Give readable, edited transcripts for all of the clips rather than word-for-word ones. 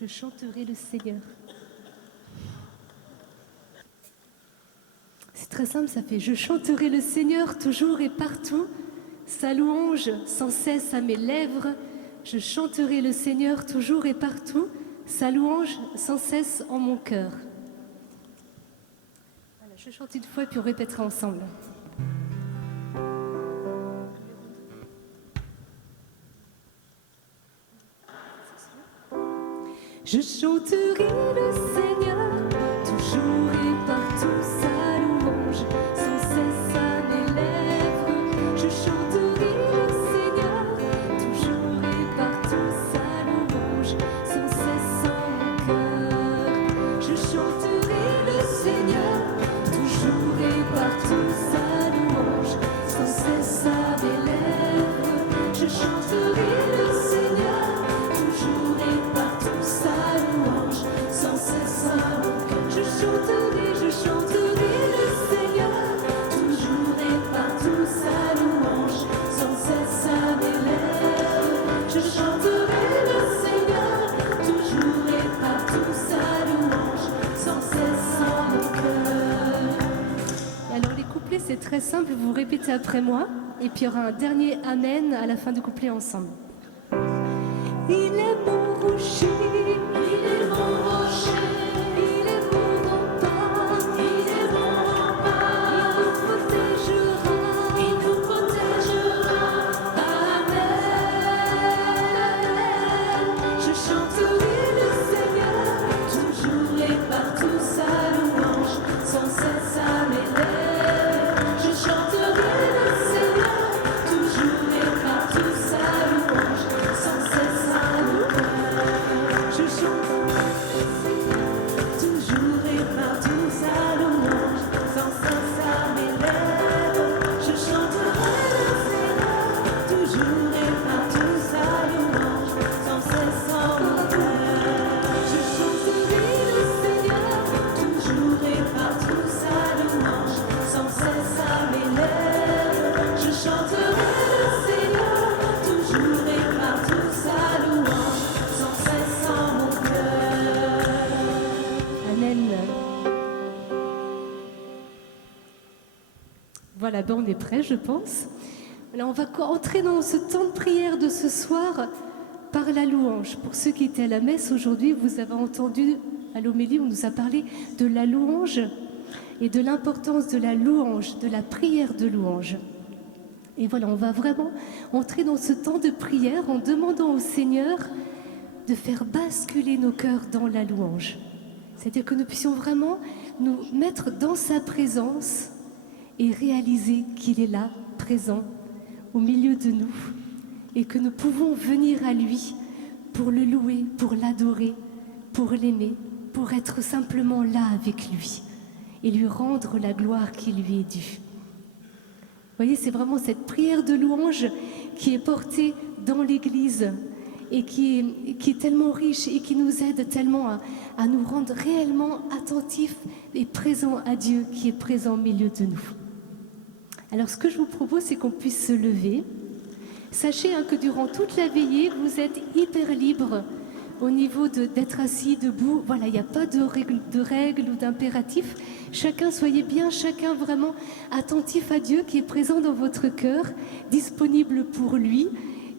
Je chanterai le Seigneur. C'est très simple, ça fait « Je chanterai le Seigneur toujours et partout, sa louange sans cesse à mes lèvres. Je chanterai le Seigneur toujours et partout, sa louange sans cesse en mon cœur. » Voilà, je chante une fois puis on répétera ensemble. Je chanterai le Seigneur toujours et partout, sa louange sans cesse à mes lèvres. Je chanterai le Seigneur toujours et partout, sa louange sans cesse en mon cœur. Je chanterai le Seigneur toujours et partout, sa louange sans cesse à mes lèvres. Je chanterai le Seigneur toujours et partout, sa louange sans cesse à mon cœur. Je chanterai le Seigneur toujours et partout, sa louange sans cesse à mes lèvres. Je chanterai le Seigneur toujours et partout, sa louange sans cesse à mon cœur. Et alors les couplets c'est très simple, vous répétez après moi et puis il y aura un dernier Amen à la fin du couplet ensemble. Il est mon rocher, il est mon rocher, il est mon rempart, il est mon rempart, il nous protégera, Amen. Je chanterai le Seigneur toujours et partout, sa louange sans cesse à mes lèvres. Je chanterai le Seigneur toujours et partout, sa louange sans cesse à mon cœur. Je chanterai toujours et partout, sa louange sans cesse à mes lèvres. Je chanterai le Seigneur toujours et partout, sa louange sans cesse en mon cœur. Je chanterai le Seigneur toujours et partout, sa louange sans cesse à mes lèvres. Je chanterai le Seigneur toujours et partout, sa louange sans cesse en mon cœur. Amen. Voilà, ben on est prêt, je pense. Alors on va entrer dans ce temps de prière de ce soir par la louange. Pour ceux qui étaient à la messe aujourd'hui, vous avez entendu à l'homélie, on nous a parlé de la louange et de l'importance de la louange, de la prière de louange. Et voilà, on va vraiment entrer dans ce temps de prière en demandant au Seigneur de faire basculer nos cœurs dans la louange. C'est-à-dire que nous puissions vraiment nous mettre dans sa présence et réaliser qu'il est là, présent, au milieu de nous, et que nous pouvons venir à lui pour le louer, pour l'adorer, pour l'aimer, pour être simplement là avec lui et lui rendre la gloire qui lui est due. Vous voyez, c'est vraiment cette prière de louange qui est portée dans l'Église et qui est tellement riche et qui nous aide tellement à nous rendre réellement attentifs et présents à Dieu qui est présent au milieu de nous. Alors, ce que je vous propose, c'est qu'on puisse se lever. Sachez que durant toute la veillée, vous êtes hyper libre au niveau d'être assis, debout. Voilà, il n'y a pas de règles ou d'impératifs. Soyez bien chacun vraiment attentif à Dieu qui est présent dans votre cœur, disponible pour lui.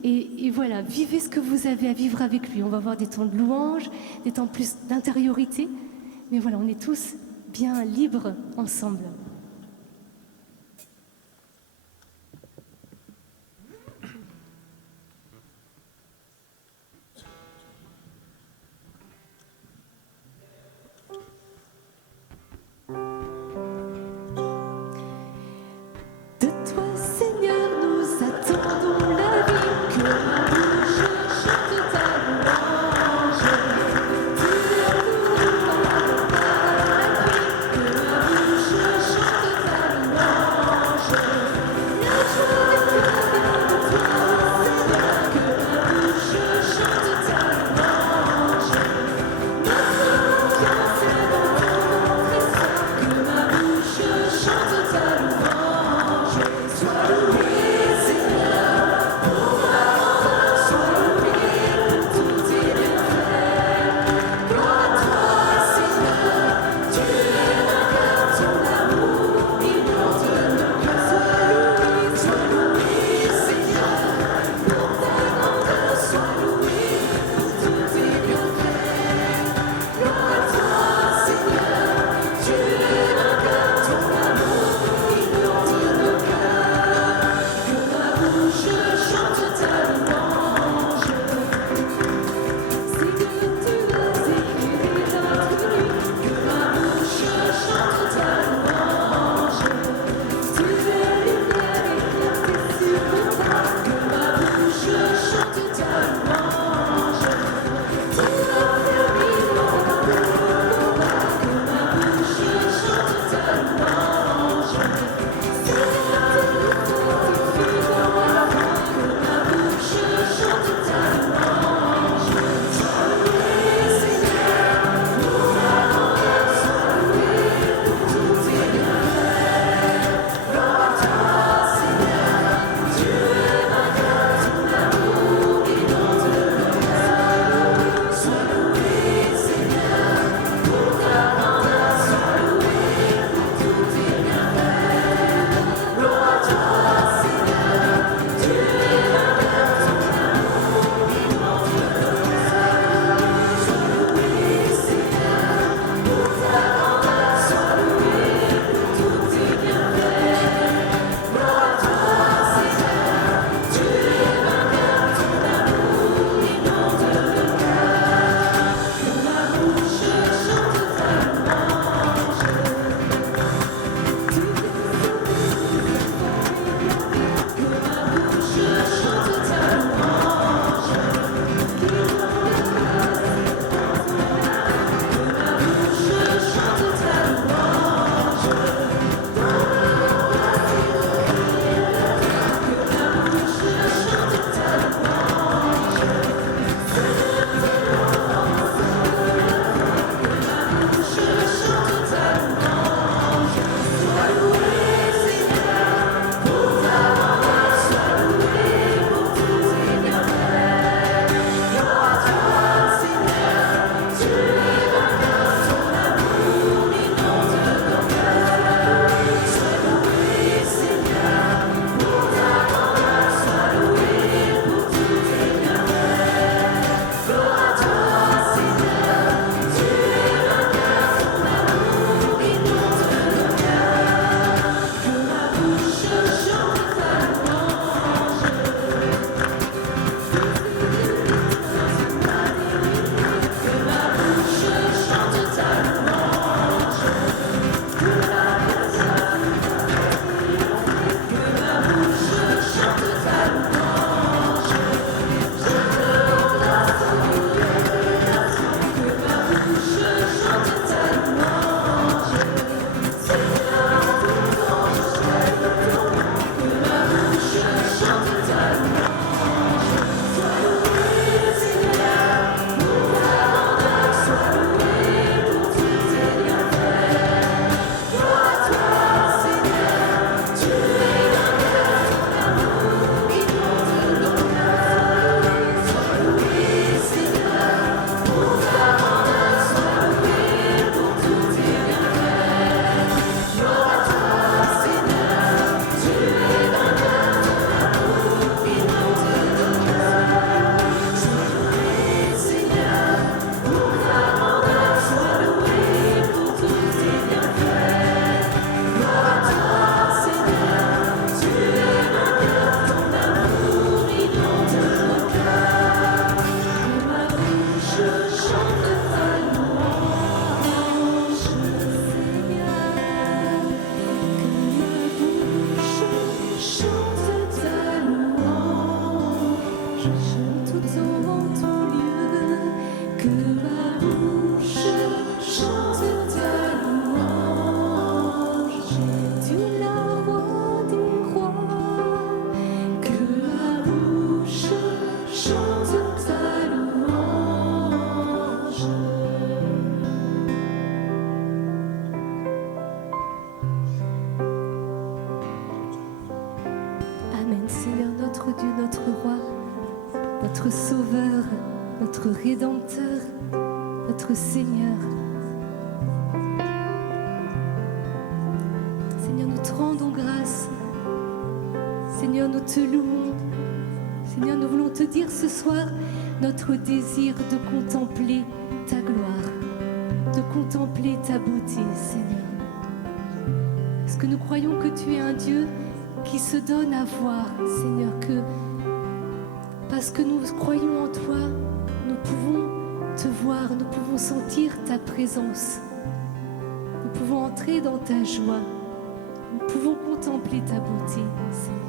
Et voilà, vivez ce que vous avez à vivre avec lui. On va avoir des temps de louange, des temps plus d'intériorité. Mais voilà, on est tous bien libres ensemble. Je Que ma bouche chante ta louange. Tu es la roi des rois. Que ma bouche chante ta louange. Amen. Seigneur, notre Dieu, notre roi, notre sauveur, notre rédempteur, notre Seigneur. Seigneur, nous te rendons grâce. Seigneur, nous te louons. Seigneur, nous voulons te dire ce soir notre désir de contempler ta gloire, de contempler ta beauté, Seigneur. Parce que nous croyons que tu es un Dieu qui se donne à voir, Seigneur, que parce que nous croyons en toi, nous pouvons te voir, nous pouvons sentir ta présence. Nous pouvons entrer dans ta joie. Nous pouvons contempler ta beauté, Seigneur.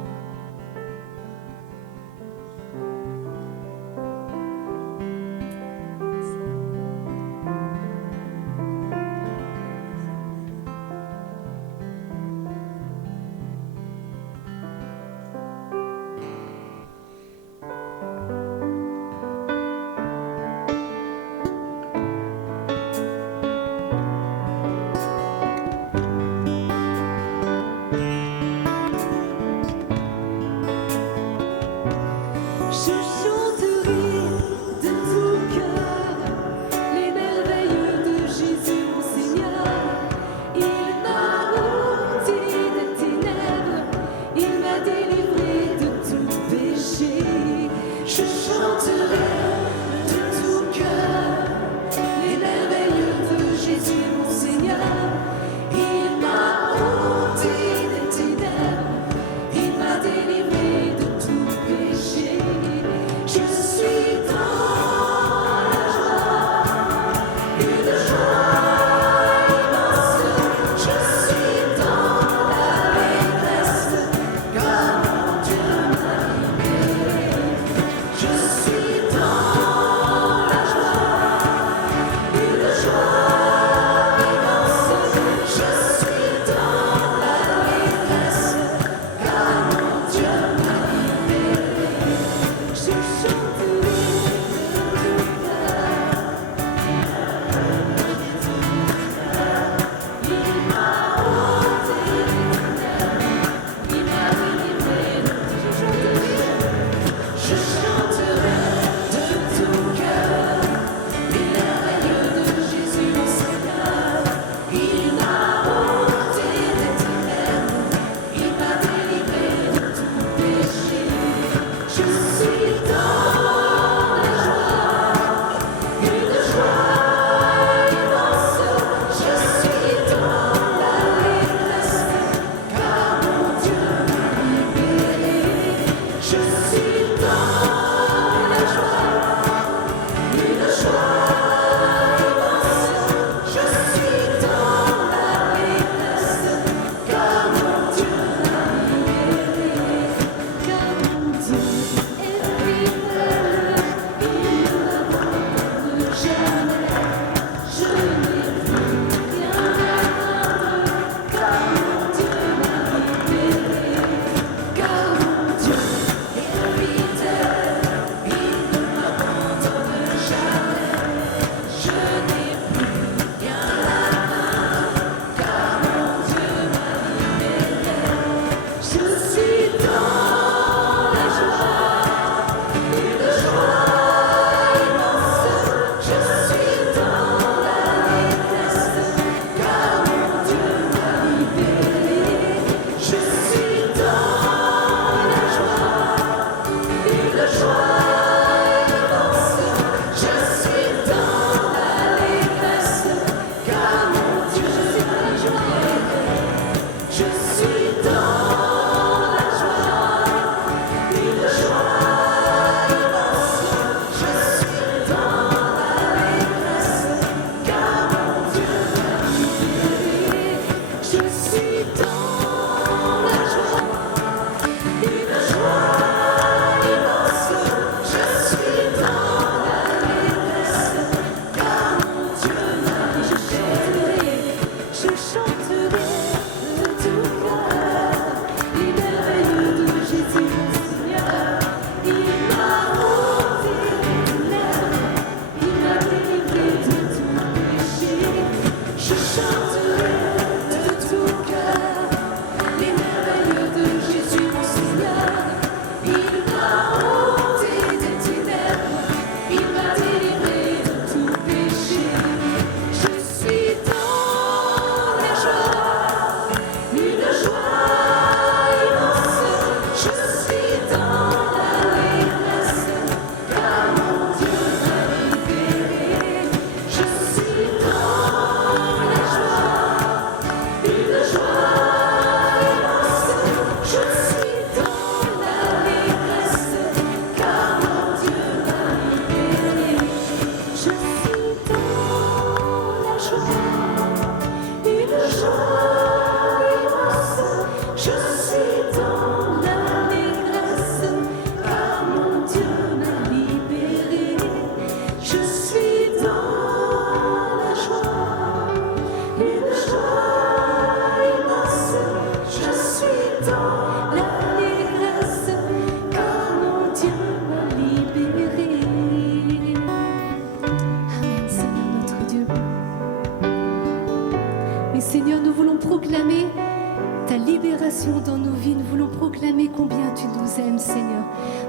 célébration dans nos vies. Nous voulons proclamer combien tu nous aimes, Seigneur.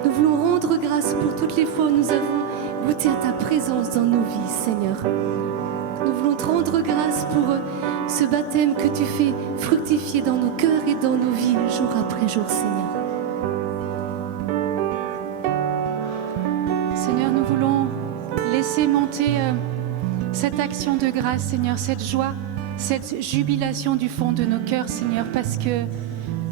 Nous voulons rendre grâce pour toutes les fois où nous avons goûté à ta présence dans nos vies, Seigneur. Nous voulons te rendre grâce pour ce baptême que tu fais fructifier dans nos cœurs et dans nos vies, jour après jour, Seigneur. Seigneur, nous voulons laisser monter cette action de grâce, Seigneur, cette joie, cette jubilation du fond de nos cœurs, Seigneur, parce que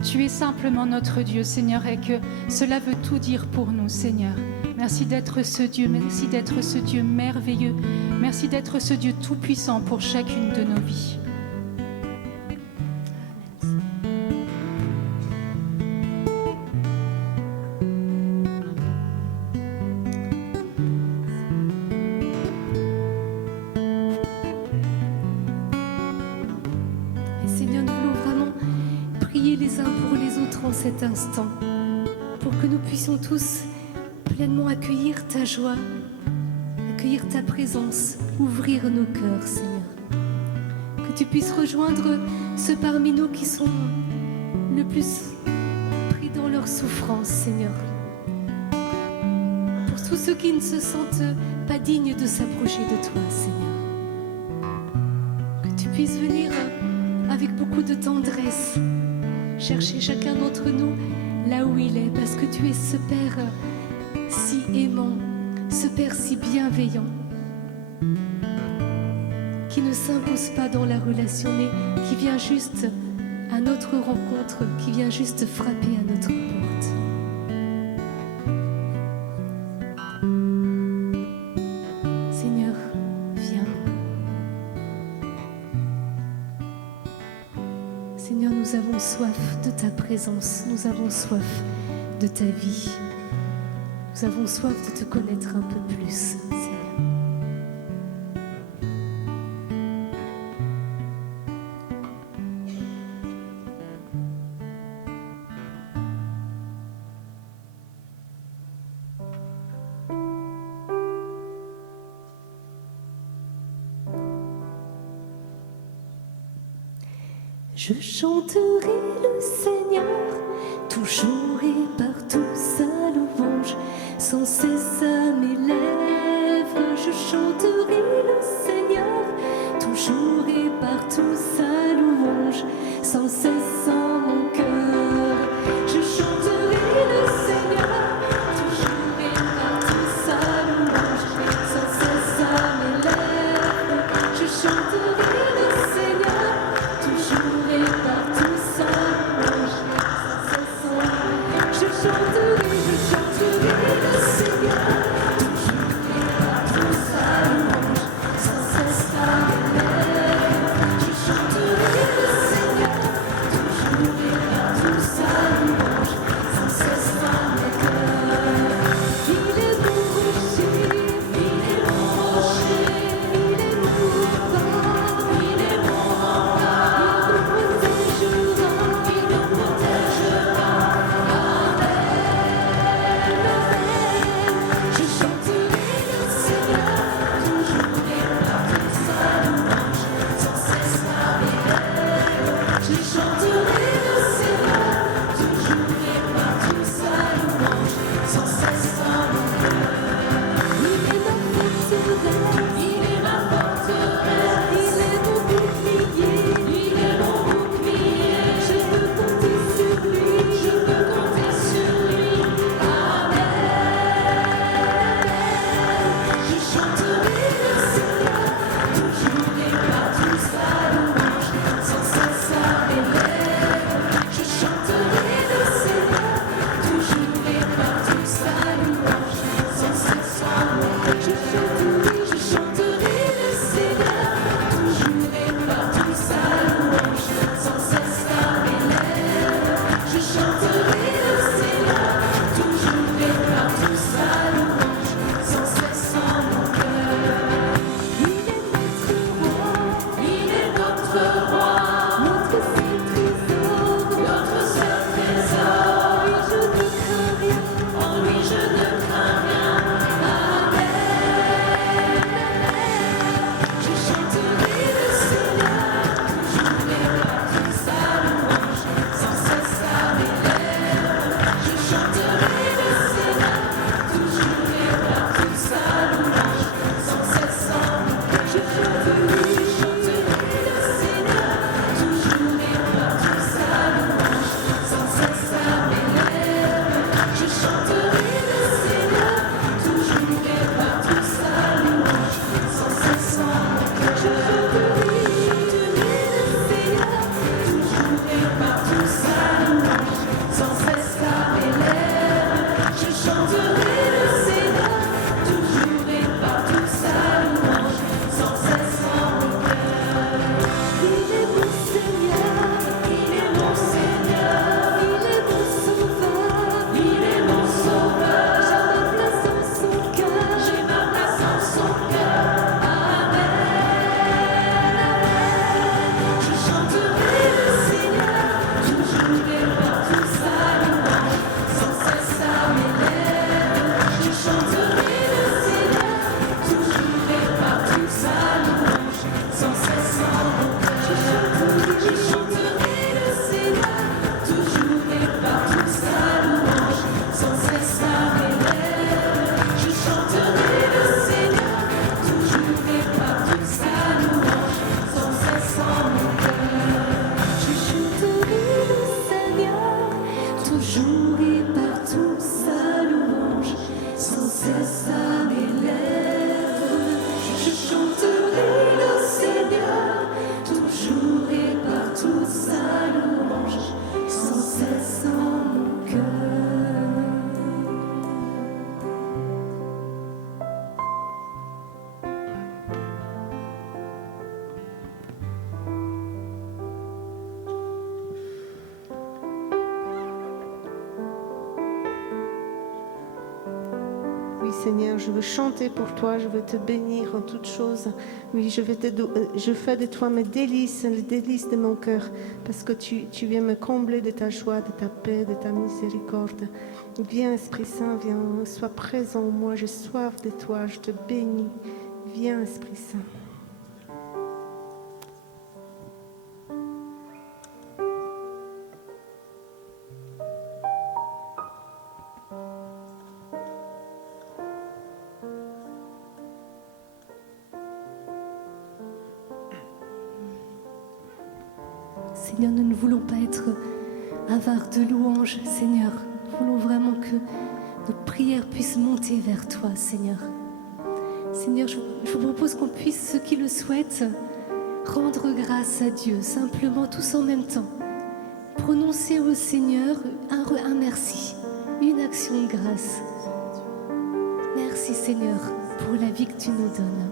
tu es simplement notre Dieu, Seigneur, et que cela veut tout dire pour nous, Seigneur. Merci d'être ce Dieu, merci d'être ce Dieu merveilleux, merci d'être ce Dieu tout-puissant pour chacune de nos vies. En cet instant, pour que nous puissions tous pleinement accueillir ta joie, accueillir ta présence, ouvrir nos cœurs, Seigneur. Que tu puisses rejoindre ceux parmi nous qui sont le plus pris dans leur souffrance, Seigneur. Pour tous ceux qui ne se sentent pas dignes de s'approcher de toi, Seigneur. Que tu puisses venir avec beaucoup de tendresse chercher chacun d'entre nous là où il est, parce que tu es ce Père si aimant, ce Père si bienveillant, qui ne s'impose pas dans la relation, mais qui vient juste à notre rencontre, qui vient juste frapper à notre porte. Seigneur, viens. Seigneur, nous avons soif de ta présence, nous avons soif de ta vie, nous avons soif de te connaître un peu plus, Seigneur. Je chanterai le Seigneur, toujours et partout sa louange, sans cesse à mes lèvres. Je chanterai le Seigneur, toujours et partout sa louange, sans cesse en mon cœur. Je chanterai le Seigneur, toujours et partout sa louange, sans cesse à mes lèvres. Je chanterai le Seigneur, toujours et partout sa louange, sans cesse en mon cœur. Je chanterai le Seigneur, toujours et partout sa louange, sans cesse à mes lèvres. Je chanterai le Seigneur, toujours et partout sa louange, sans cesse à mes cœurs. Il est mon rocher, il est mon rocher, il est mon rempart. Seigneur. Je veux chanter pour toi, je veux te bénir en toutes choses. Oui, je fais de toi mes délices, les délices de mon cœur, parce que tu viens me combler de ta joie, de ta paix, de ta miséricorde. Viens, Esprit Saint, viens, sois présent en moi. J'ai soif de toi, je te bénis. Viens, Esprit Saint. Seigneur, nous ne voulons pas être avares de louanges, Seigneur. Nous voulons vraiment que nos prières puissent monter vers toi, Seigneur. Seigneur, je vous propose qu'on puisse, ceux qui le souhaitent, rendre grâce à Dieu, simplement tous en même temps. Prononcer au Seigneur un merci, une action de grâce. Merci, Seigneur, pour la vie que tu nous donnes.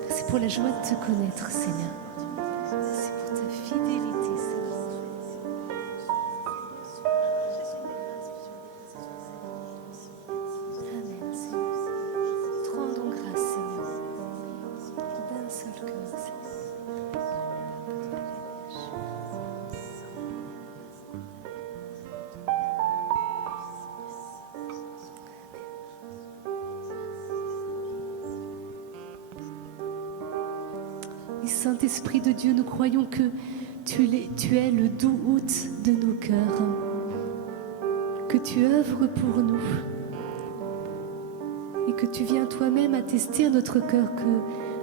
Merci pour la joie de te connaître, Seigneur. Merci pour ta fidélité, Seigneur. Amen, Seigneur. Te rendons grâce, Seigneur, d'un seul cœur, Seigneur. Et Saint-Esprit de Dieu, nous croyons que tu es le doux hôte de nos cœurs, que tu œuvres pour nous et que tu viens toi-même attester à notre cœur que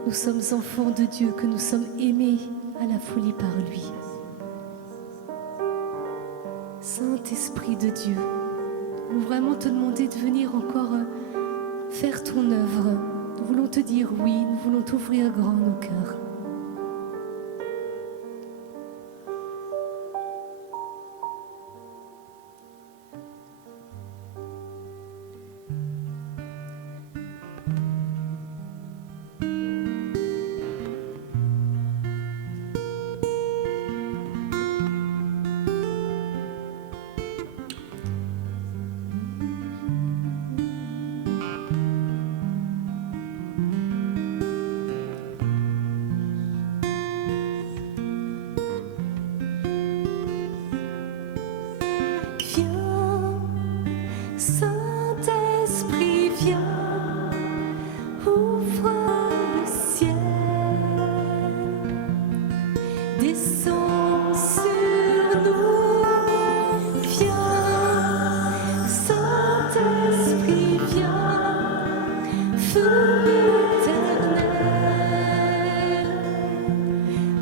nous sommes enfants de Dieu, que nous sommes aimés à la folie par lui. Saint-Esprit de Dieu, nous voulons vraiment te demander de venir encore faire ton œuvre. Nous voulons te dire oui, nous voulons t'ouvrir grand nos cœurs. Saint-Esprit, viens, ouvre le ciel, descends sur nous, viens, Saint-Esprit, viens, feu éternel,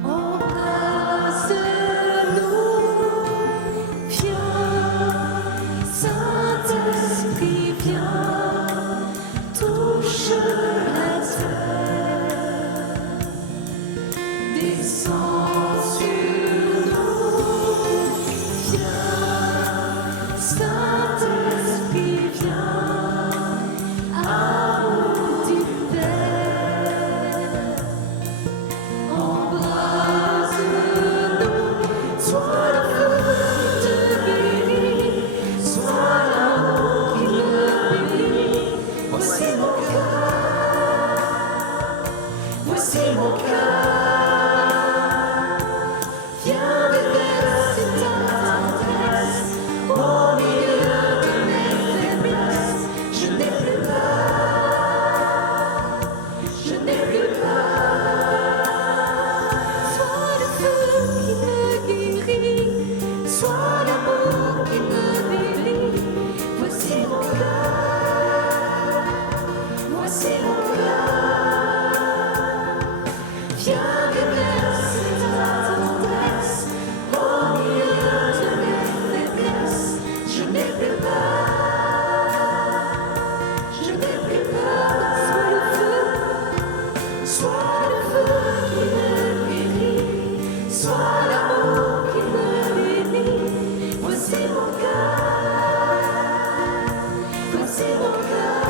embrasse-nous, viens, Saint-Esprit, viens, touche la terre, descends sur nous, viens, Saint-Esprit, viens, amour du Père, embrasse-nous, sois le feu qui te guérit, sois l'amour qui me bénit. Voici mon cœur, viens déverser ta tendresse au milieu de mes faiblesses. Je n'ai plus peur, je n'ai plus peur. Sois le feu qui me guérit, sois l'amour qui me bénit. Voici mon cœur, voici mon cœur. Viens déverser ta tendresse au milieu de mes faiblesses. Je n'ai plus peur, je n'ai plus peur. Sois le feu qui me guérit, sois l'amour qui me bénit. Voici mon cœur, voici mon cœur.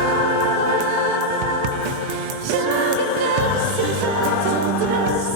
Viens déverser ta tendresse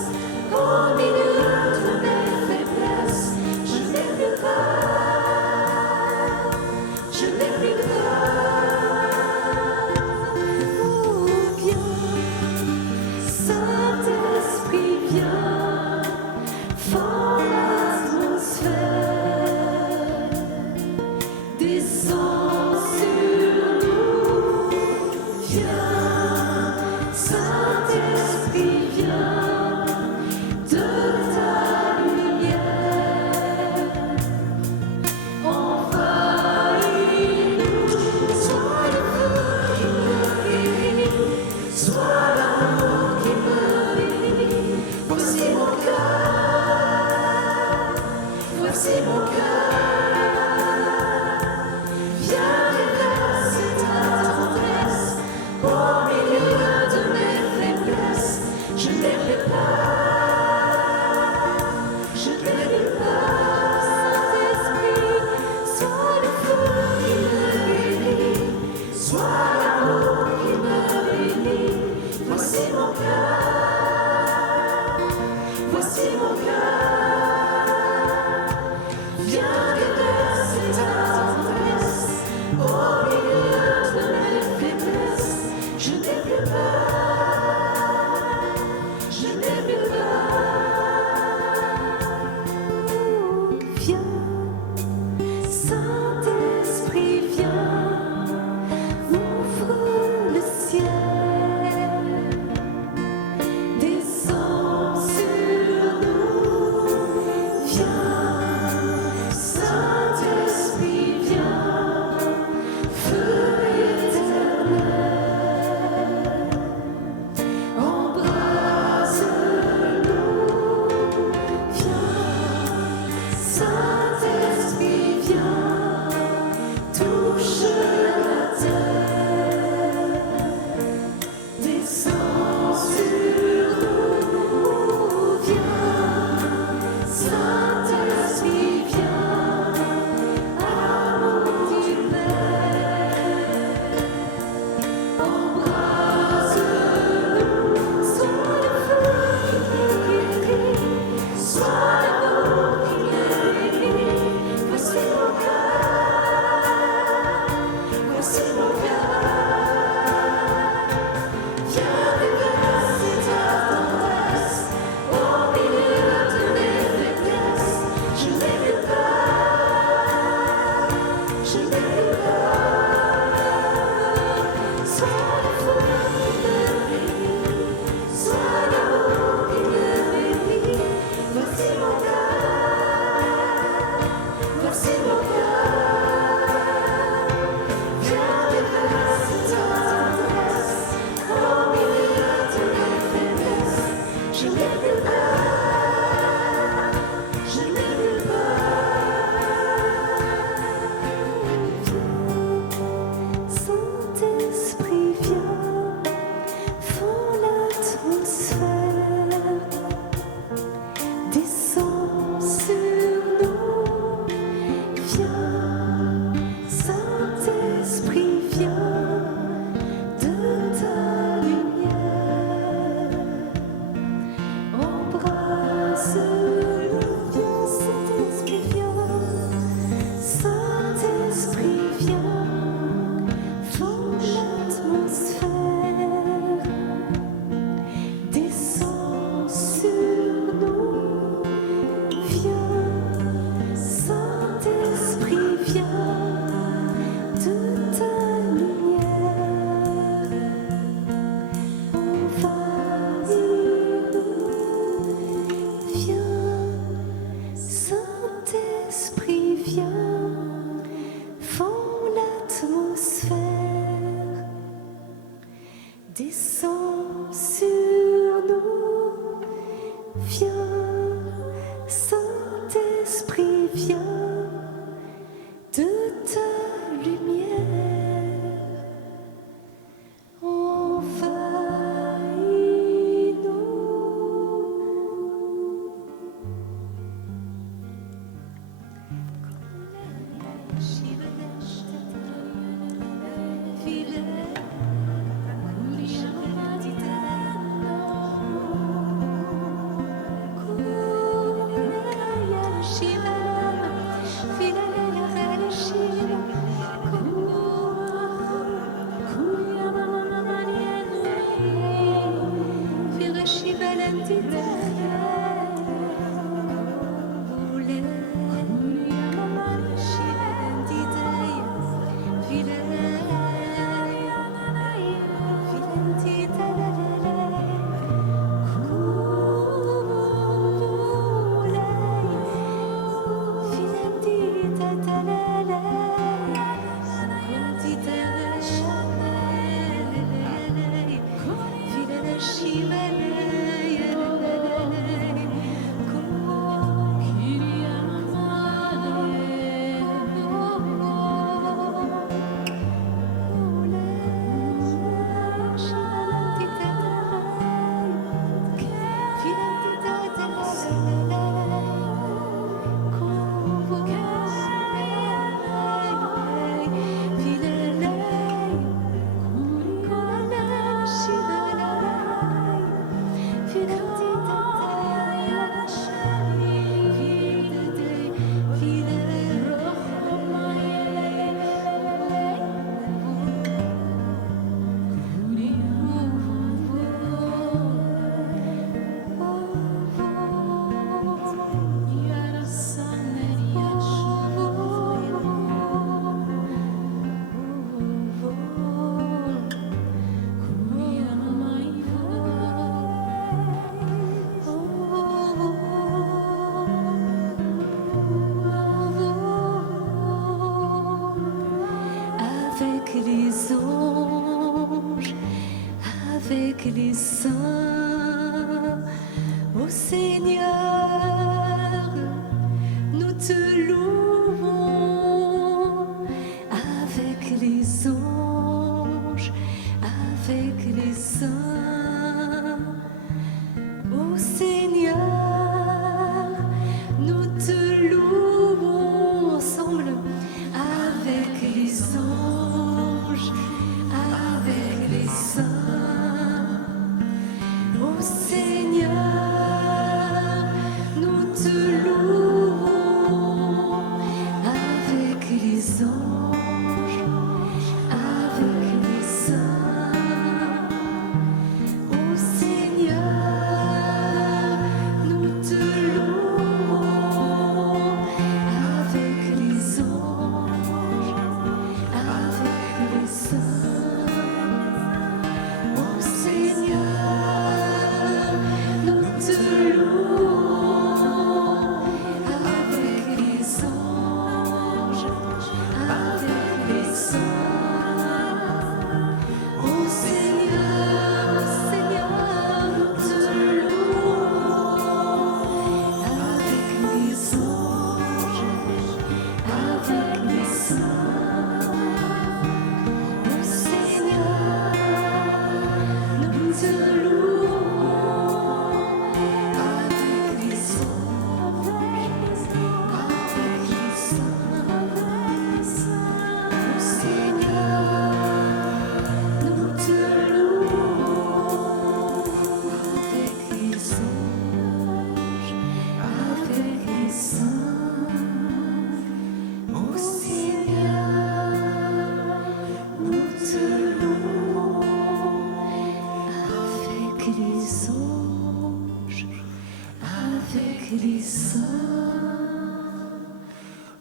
les saints,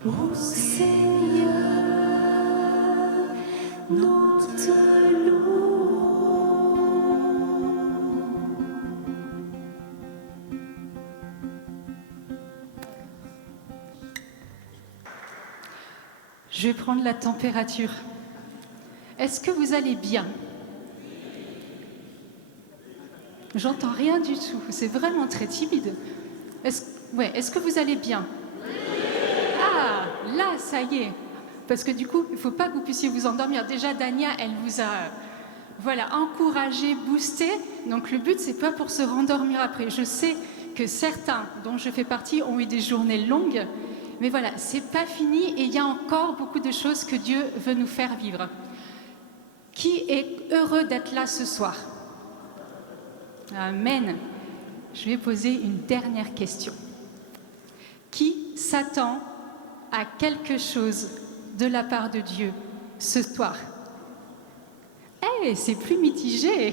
ô Seigneur, nous te louons. Je vais prendre la température. Est-ce que vous allez bien? J'entends rien du tout. C'est vraiment très timide. Est-ce que vous allez bien? Ah, là, ça y est. Parce que du coup, il ne faut pas que vous puissiez vous endormir. Déjà, Dania, elle vous a encouragé, boosté. Donc le but, c'est pas pour se rendormir après. Je sais que certains, dont je fais partie, ont eu des journées longues. Mais voilà, c'est pas fini et il y a encore beaucoup de choses que Dieu veut nous faire vivre. Qui est heureux d'être là ce soir? Amen. Je vais poser une dernière question. Qui s'attend à quelque chose de la part de Dieu ce soir? C'est plus mitigé.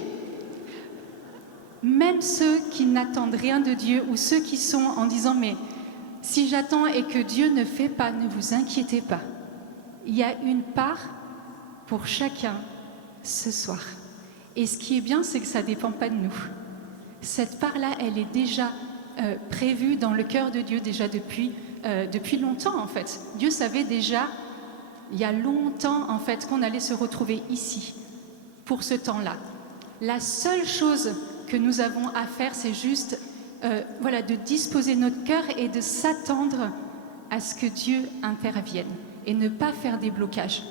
Même ceux qui n'attendent rien de Dieu ou ceux qui sont en disant mais si j'attends et que Dieu ne fait pas, ne vous inquiétez pas. Il y a une part pour chacun ce soir. Et ce qui est bien, c'est que ça ne dépend pas de nous. Cette part-là, elle est déjà prévue dans le cœur de Dieu déjà depuis longtemps en fait. Dieu savait déjà, il y a longtemps en fait, qu'on allait se retrouver ici pour ce temps-là. La seule chose que nous avons à faire, c'est juste de disposer notre cœur et de s'attendre à ce que Dieu intervienne et ne pas faire des blocages.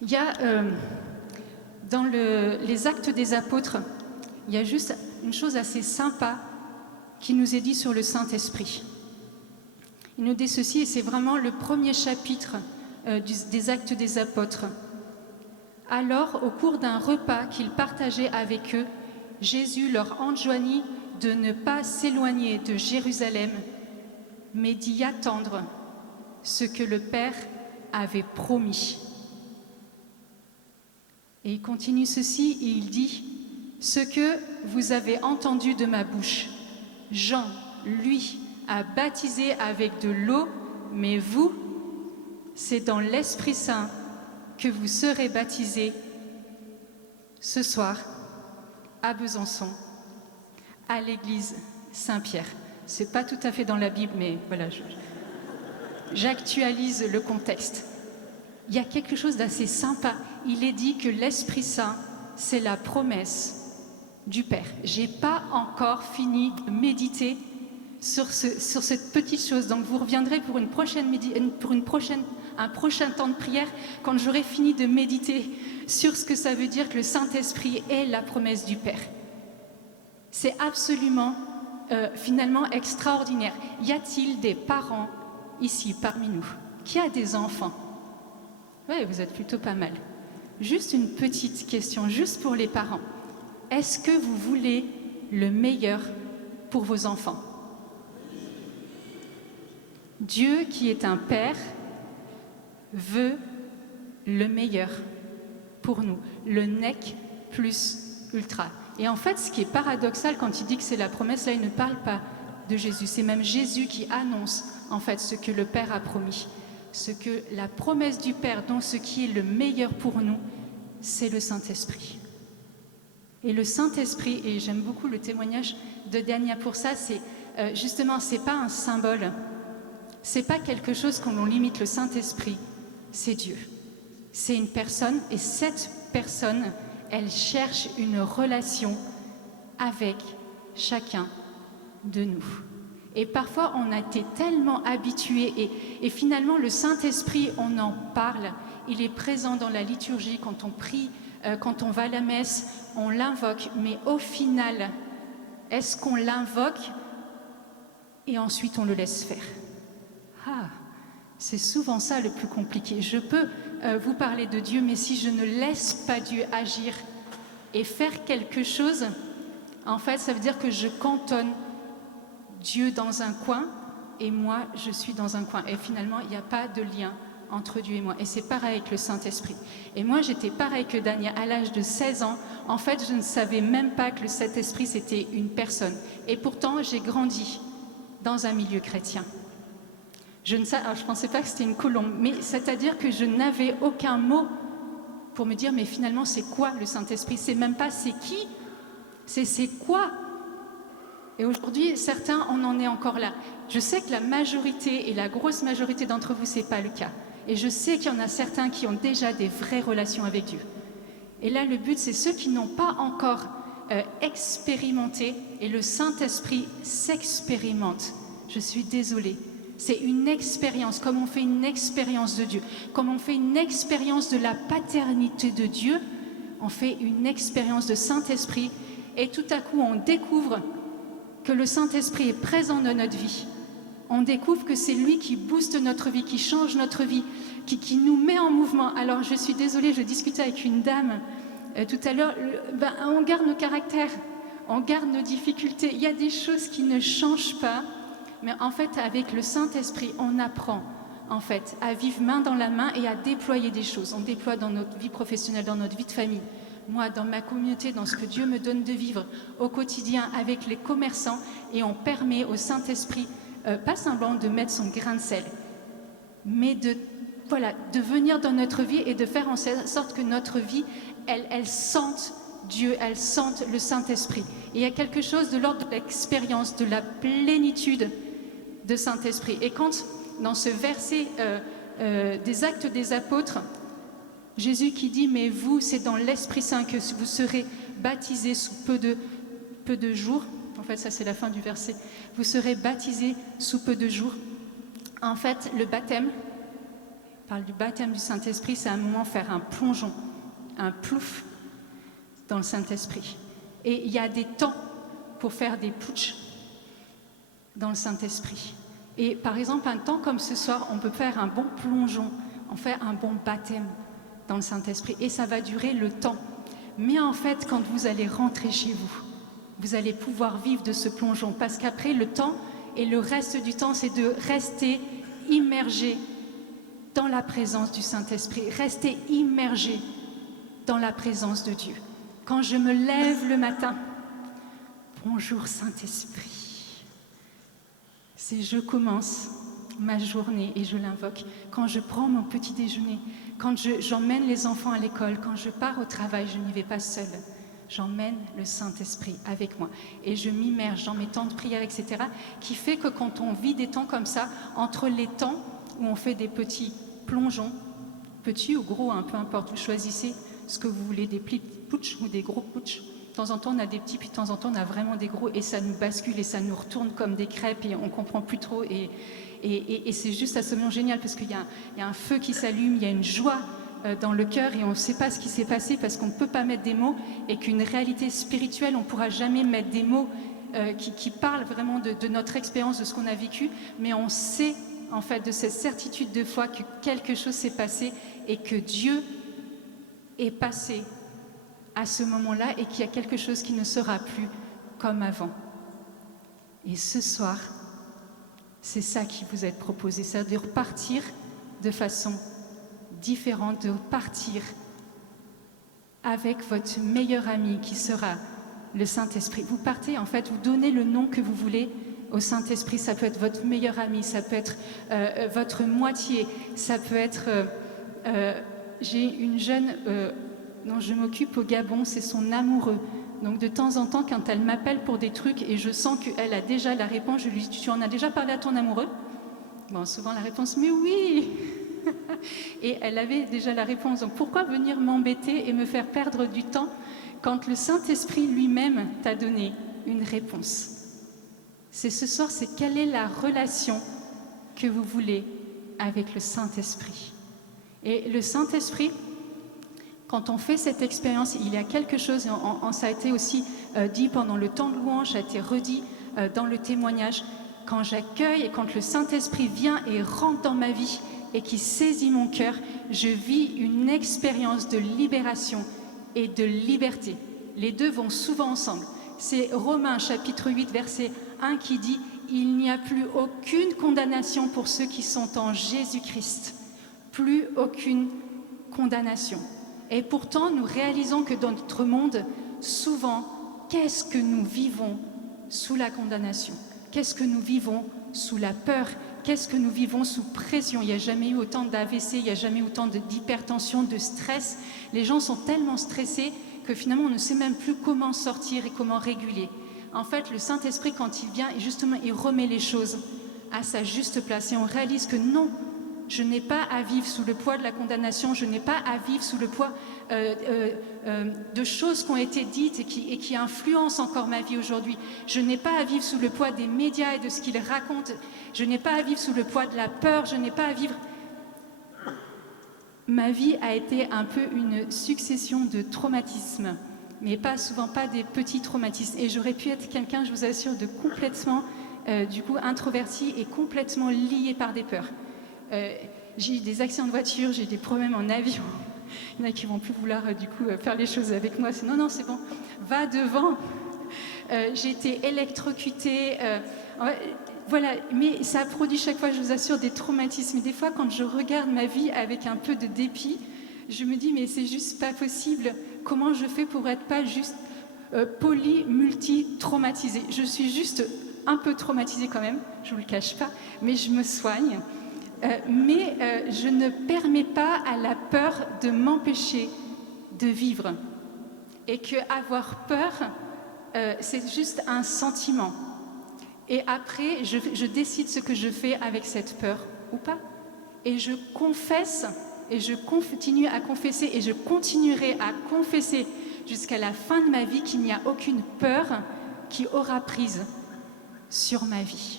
Il y a dans les Actes des Apôtres, il y a juste une chose assez sympa qui nous est dit sur le Saint-Esprit. Il nous dit ceci, et c'est vraiment le premier chapitre des Actes des Apôtres. Alors, au cours d'un repas qu'ils partageaient avec eux, Jésus leur enjoignit de ne pas s'éloigner de Jérusalem, mais d'y attendre ce que le Père avait promis. Et il continue ceci et il dit « Ce que vous avez entendu de ma bouche, Jean, lui, a baptisé avec de l'eau, mais vous, c'est dans l'Esprit Saint que vous serez baptisés ce soir à Besançon, à l'église Saint-Pierre. » C'est pas tout à fait dans la Bible, mais voilà, j'actualise le contexte. Il y a quelque chose d'assez sympa. Il est dit que l'Esprit Saint, c'est la promesse du Père. J'ai pas encore fini de méditer sur cette petite chose. Donc vous reviendrez pour un prochain temps de prière quand j'aurai fini de méditer sur ce que ça veut dire que le Saint-Esprit est la promesse du Père. C'est absolument finalement extraordinaire. Y a-t-il des parents ici parmi nous qui a des enfants? Oui, vous êtes plutôt pas mal. Juste une petite question, juste pour les parents. Est-ce que vous voulez le meilleur pour vos enfants? Dieu, qui est un Père, veut le meilleur pour nous, le nec plus ultra. Et en fait, ce qui est paradoxal quand il dit que c'est la promesse, là, il ne parle pas de Jésus. C'est même Jésus qui annonce, en fait, ce que le Père a promis. Ce que la promesse du Père, donc ce qui est le meilleur pour nous, c'est le Saint-Esprit. Et le Saint-Esprit, et j'aime beaucoup le témoignage de Dania pour ça, c'est justement, c'est pas un symbole, c'est pas quelque chose qu'on limite. Le Saint-Esprit, c'est Dieu. C'est une personne, et cette personne, elle cherche une relation avec chacun de nous. Et parfois, on a été tellement habitués, et finalement, le Saint-Esprit, on en parle, il est présent dans la liturgie, quand on prie, quand on va à la messe, on l'invoque, mais au final, est-ce qu'on l'invoque et ensuite on le laisse faire? C'est souvent ça le plus compliqué. Je peux vous parler de Dieu, mais si je ne laisse pas Dieu agir et faire quelque chose, en fait, ça veut dire que je cantonne Dieu dans un coin et moi, je suis dans un coin. Et finalement, il n'y a pas de lien entre Dieu et moi. Et c'est pareil avec le Saint-Esprit. Et moi, j'étais pareil que Dania. À l'âge de 16 ans, en fait, je ne savais même pas que le Saint-Esprit, c'était une personne. Et pourtant, j'ai grandi dans un milieu chrétien. Je ne pensais pas que c'était une colombe, mais c'est-à-dire que je n'avais aucun mot pour me dire, mais finalement, c'est quoi le Saint-Esprit? C'est même pas c'est qui, c'est quoi? Et aujourd'hui, certains, on en est encore là. Je sais que la majorité et la grosse majorité d'entre vous, c'est pas le cas. Et je sais qu'il y en a certains qui ont déjà des vraies relations avec Dieu. Et là, le but, c'est ceux qui n'ont pas encore expérimenté, et le Saint-Esprit s'expérimente. Je suis désolée. C'est une expérience, comme on fait une expérience de Dieu, comme on fait une expérience de la paternité de Dieu, on fait une expérience de Saint-Esprit, et tout à coup, on découvre que le Saint-Esprit est présent dans notre vie. On découvre que c'est lui qui booste notre vie, qui change notre vie, qui nous met en mouvement. Alors, je suis désolée, je discutais avec une dame tout à l'heure, on garde nos caractères, on garde nos difficultés. Il y a des choses qui ne changent pas, mais en fait, avec le Saint-Esprit, on apprend en fait à vivre main dans la main et à déployer des choses. On déploie dans notre vie professionnelle, dans notre vie de famille. Moi, dans ma communauté, dans ce que Dieu me donne de vivre au quotidien avec les commerçants, et on permet au Saint-Esprit, pas simplement de mettre son grain de sel, mais de venir dans notre vie et de faire en sorte que notre vie, elle sente Dieu, elle sente le Saint-Esprit. Et il y a quelque chose de l'ordre de l'expérience, de la plénitude de Saint-Esprit. Et quand, dans ce verset des Actes des Apôtres, Jésus qui dit, mais vous, c'est dans l'Esprit Saint que vous serez baptisés sous peu de jours. En fait, ça c'est la fin du verset. Vous serez baptisés sous peu de jours. En fait, le baptême, on parle du baptême du Saint-Esprit, c'est un moment faire un plongeon, un plouf dans le Saint-Esprit. Et il y a des temps pour faire des putsch dans le Saint-Esprit. Et par exemple, un temps comme ce soir, on peut faire un bon plongeon, on fait un bon baptême dans le Saint-Esprit. Et ça va durer le temps. Mais en fait, quand vous allez rentrer chez vous, vous allez pouvoir vivre de ce plongeon. Parce qu'après, le temps et le reste du temps, c'est de rester immergé dans la présence du Saint-Esprit. Rester immergé dans la présence de Dieu. Quand je me lève le matin, bonjour Saint-Esprit. C'est je commence ma journée et je l'invoque. Quand je prends mon petit déjeuner, quand j'emmène les enfants à l'école, quand je pars au travail, je n'y vais pas seule. J'emmène le Saint-Esprit avec moi et je m'immerge dans mes temps de prière, etc. Qui fait que quand on vit des temps comme ça, entre les temps où on fait des petits plongeons, petits ou gros, peu importe, vous choisissez ce que vous voulez, des petits putsch ou des gros putsch. De temps en temps, on a des petits, puis de temps en temps, on a vraiment des gros, et ça nous bascule et ça nous retourne comme des crêpes et on ne comprend plus trop. Et c'est juste absolument génial parce qu'il y a un feu qui s'allume, il y a une joie dans le cœur et on ne sait pas ce qui s'est passé parce qu'on ne peut pas mettre des mots et qu'une réalité spirituelle, on ne pourra jamais mettre des mots qui parlent vraiment de notre expérience, de ce qu'on a vécu, mais on sait en fait de cette certitude de foi que quelque chose s'est passé et que Dieu est passé à ce moment-là et qu'il y a quelque chose qui ne sera plus comme avant. Et ce soir, c'est ça qui vous est proposé, c'est de repartir de façon différente, de repartir avec votre meilleur ami qui sera le Saint-Esprit. Vous partez, en fait, vous donnez le nom que vous voulez au Saint-Esprit. Ça peut être votre meilleur ami, ça peut être votre moitié, ça peut être... j'ai une jeune dont je m'occupe au Gabon, c'est son amoureux. Donc de temps en temps, quand elle m'appelle pour des trucs et je sens qu'elle a déjà la réponse, je lui dis « Tu en as déjà parlé à ton amoureux ?» Bon, souvent la réponse « Mais oui !» Et elle avait déjà la réponse. Donc pourquoi venir m'embêter et me faire perdre du temps quand le Saint-Esprit lui-même t'a donné une réponse? C'est ce soir, c'est quelle est la relation que vous voulez avec le Saint-Esprit. Et le Saint-Esprit, quand on fait cette expérience, il y a quelque chose, ça a été aussi dit pendant le temps de louange, ça a été redit dans le témoignage, quand j'accueille et quand le Saint-Esprit vient et rentre dans ma vie et qui saisit mon cœur, je vis une expérience de libération et de liberté. Les deux vont souvent ensemble. C'est Romains chapitre 8, verset 1 qui dit « Il n'y a plus aucune condamnation pour ceux qui sont en Jésus-Christ. Plus aucune condamnation. » Et pourtant, nous réalisons que dans notre monde, souvent, qu'est-ce que nous vivons sous la condamnation? Qu'est-ce que nous vivons sous la peur? Qu'est-ce que nous vivons sous pression? Il n'y a jamais eu autant d'AVC, il n'y a jamais eu autant d'hypertension, de stress. Les gens sont tellement stressés que finalement on ne sait même plus comment sortir et comment réguler. En fait, le Saint-Esprit, quand il vient, justement, il remet les choses à sa juste place. Et on réalise que non, je n'ai pas à vivre sous le poids de la condamnation, je n'ai pas à vivre sous le poids de choses qui ont été dites et qui influencent encore ma vie aujourd'hui. Je n'ai pas à vivre sous le poids des médias et de ce qu'ils racontent. Je n'ai pas à vivre sous le poids de la peur, je n'ai pas à vivre... Ma vie a été un peu une succession de traumatismes, mais souvent pas des petits traumatismes. Et j'aurais pu être quelqu'un, je vous assure, de complètement introverti et complètement lié par des peurs. J'ai eu des accidents de voiture, j'ai eu des problèmes en avion. Il y en a qui vont plus vouloir faire les choses avec moi. C'est non, c'est bon, va devant. J'ai été électrocutée. Voilà, mais ça produit chaque fois, je vous assure, des traumatismes. Et des fois, quand je regarde ma vie avec un peu de dépit, je me dis, mais c'est juste pas possible. Comment je fais pour être pas juste multi-traumatisée? Je suis juste un peu traumatisée quand même, je vous le cache pas, mais je me soigne. Je ne permets pas à la peur de m'empêcher de vivre. Et que avoir peur, c'est juste un sentiment. Et après, je décide ce que je fais avec cette peur ou pas. Et je confesse, et je continue à confesser, et je continuerai à confesser jusqu'à la fin de ma vie qu'il n'y a aucune peur qui aura prise sur ma vie.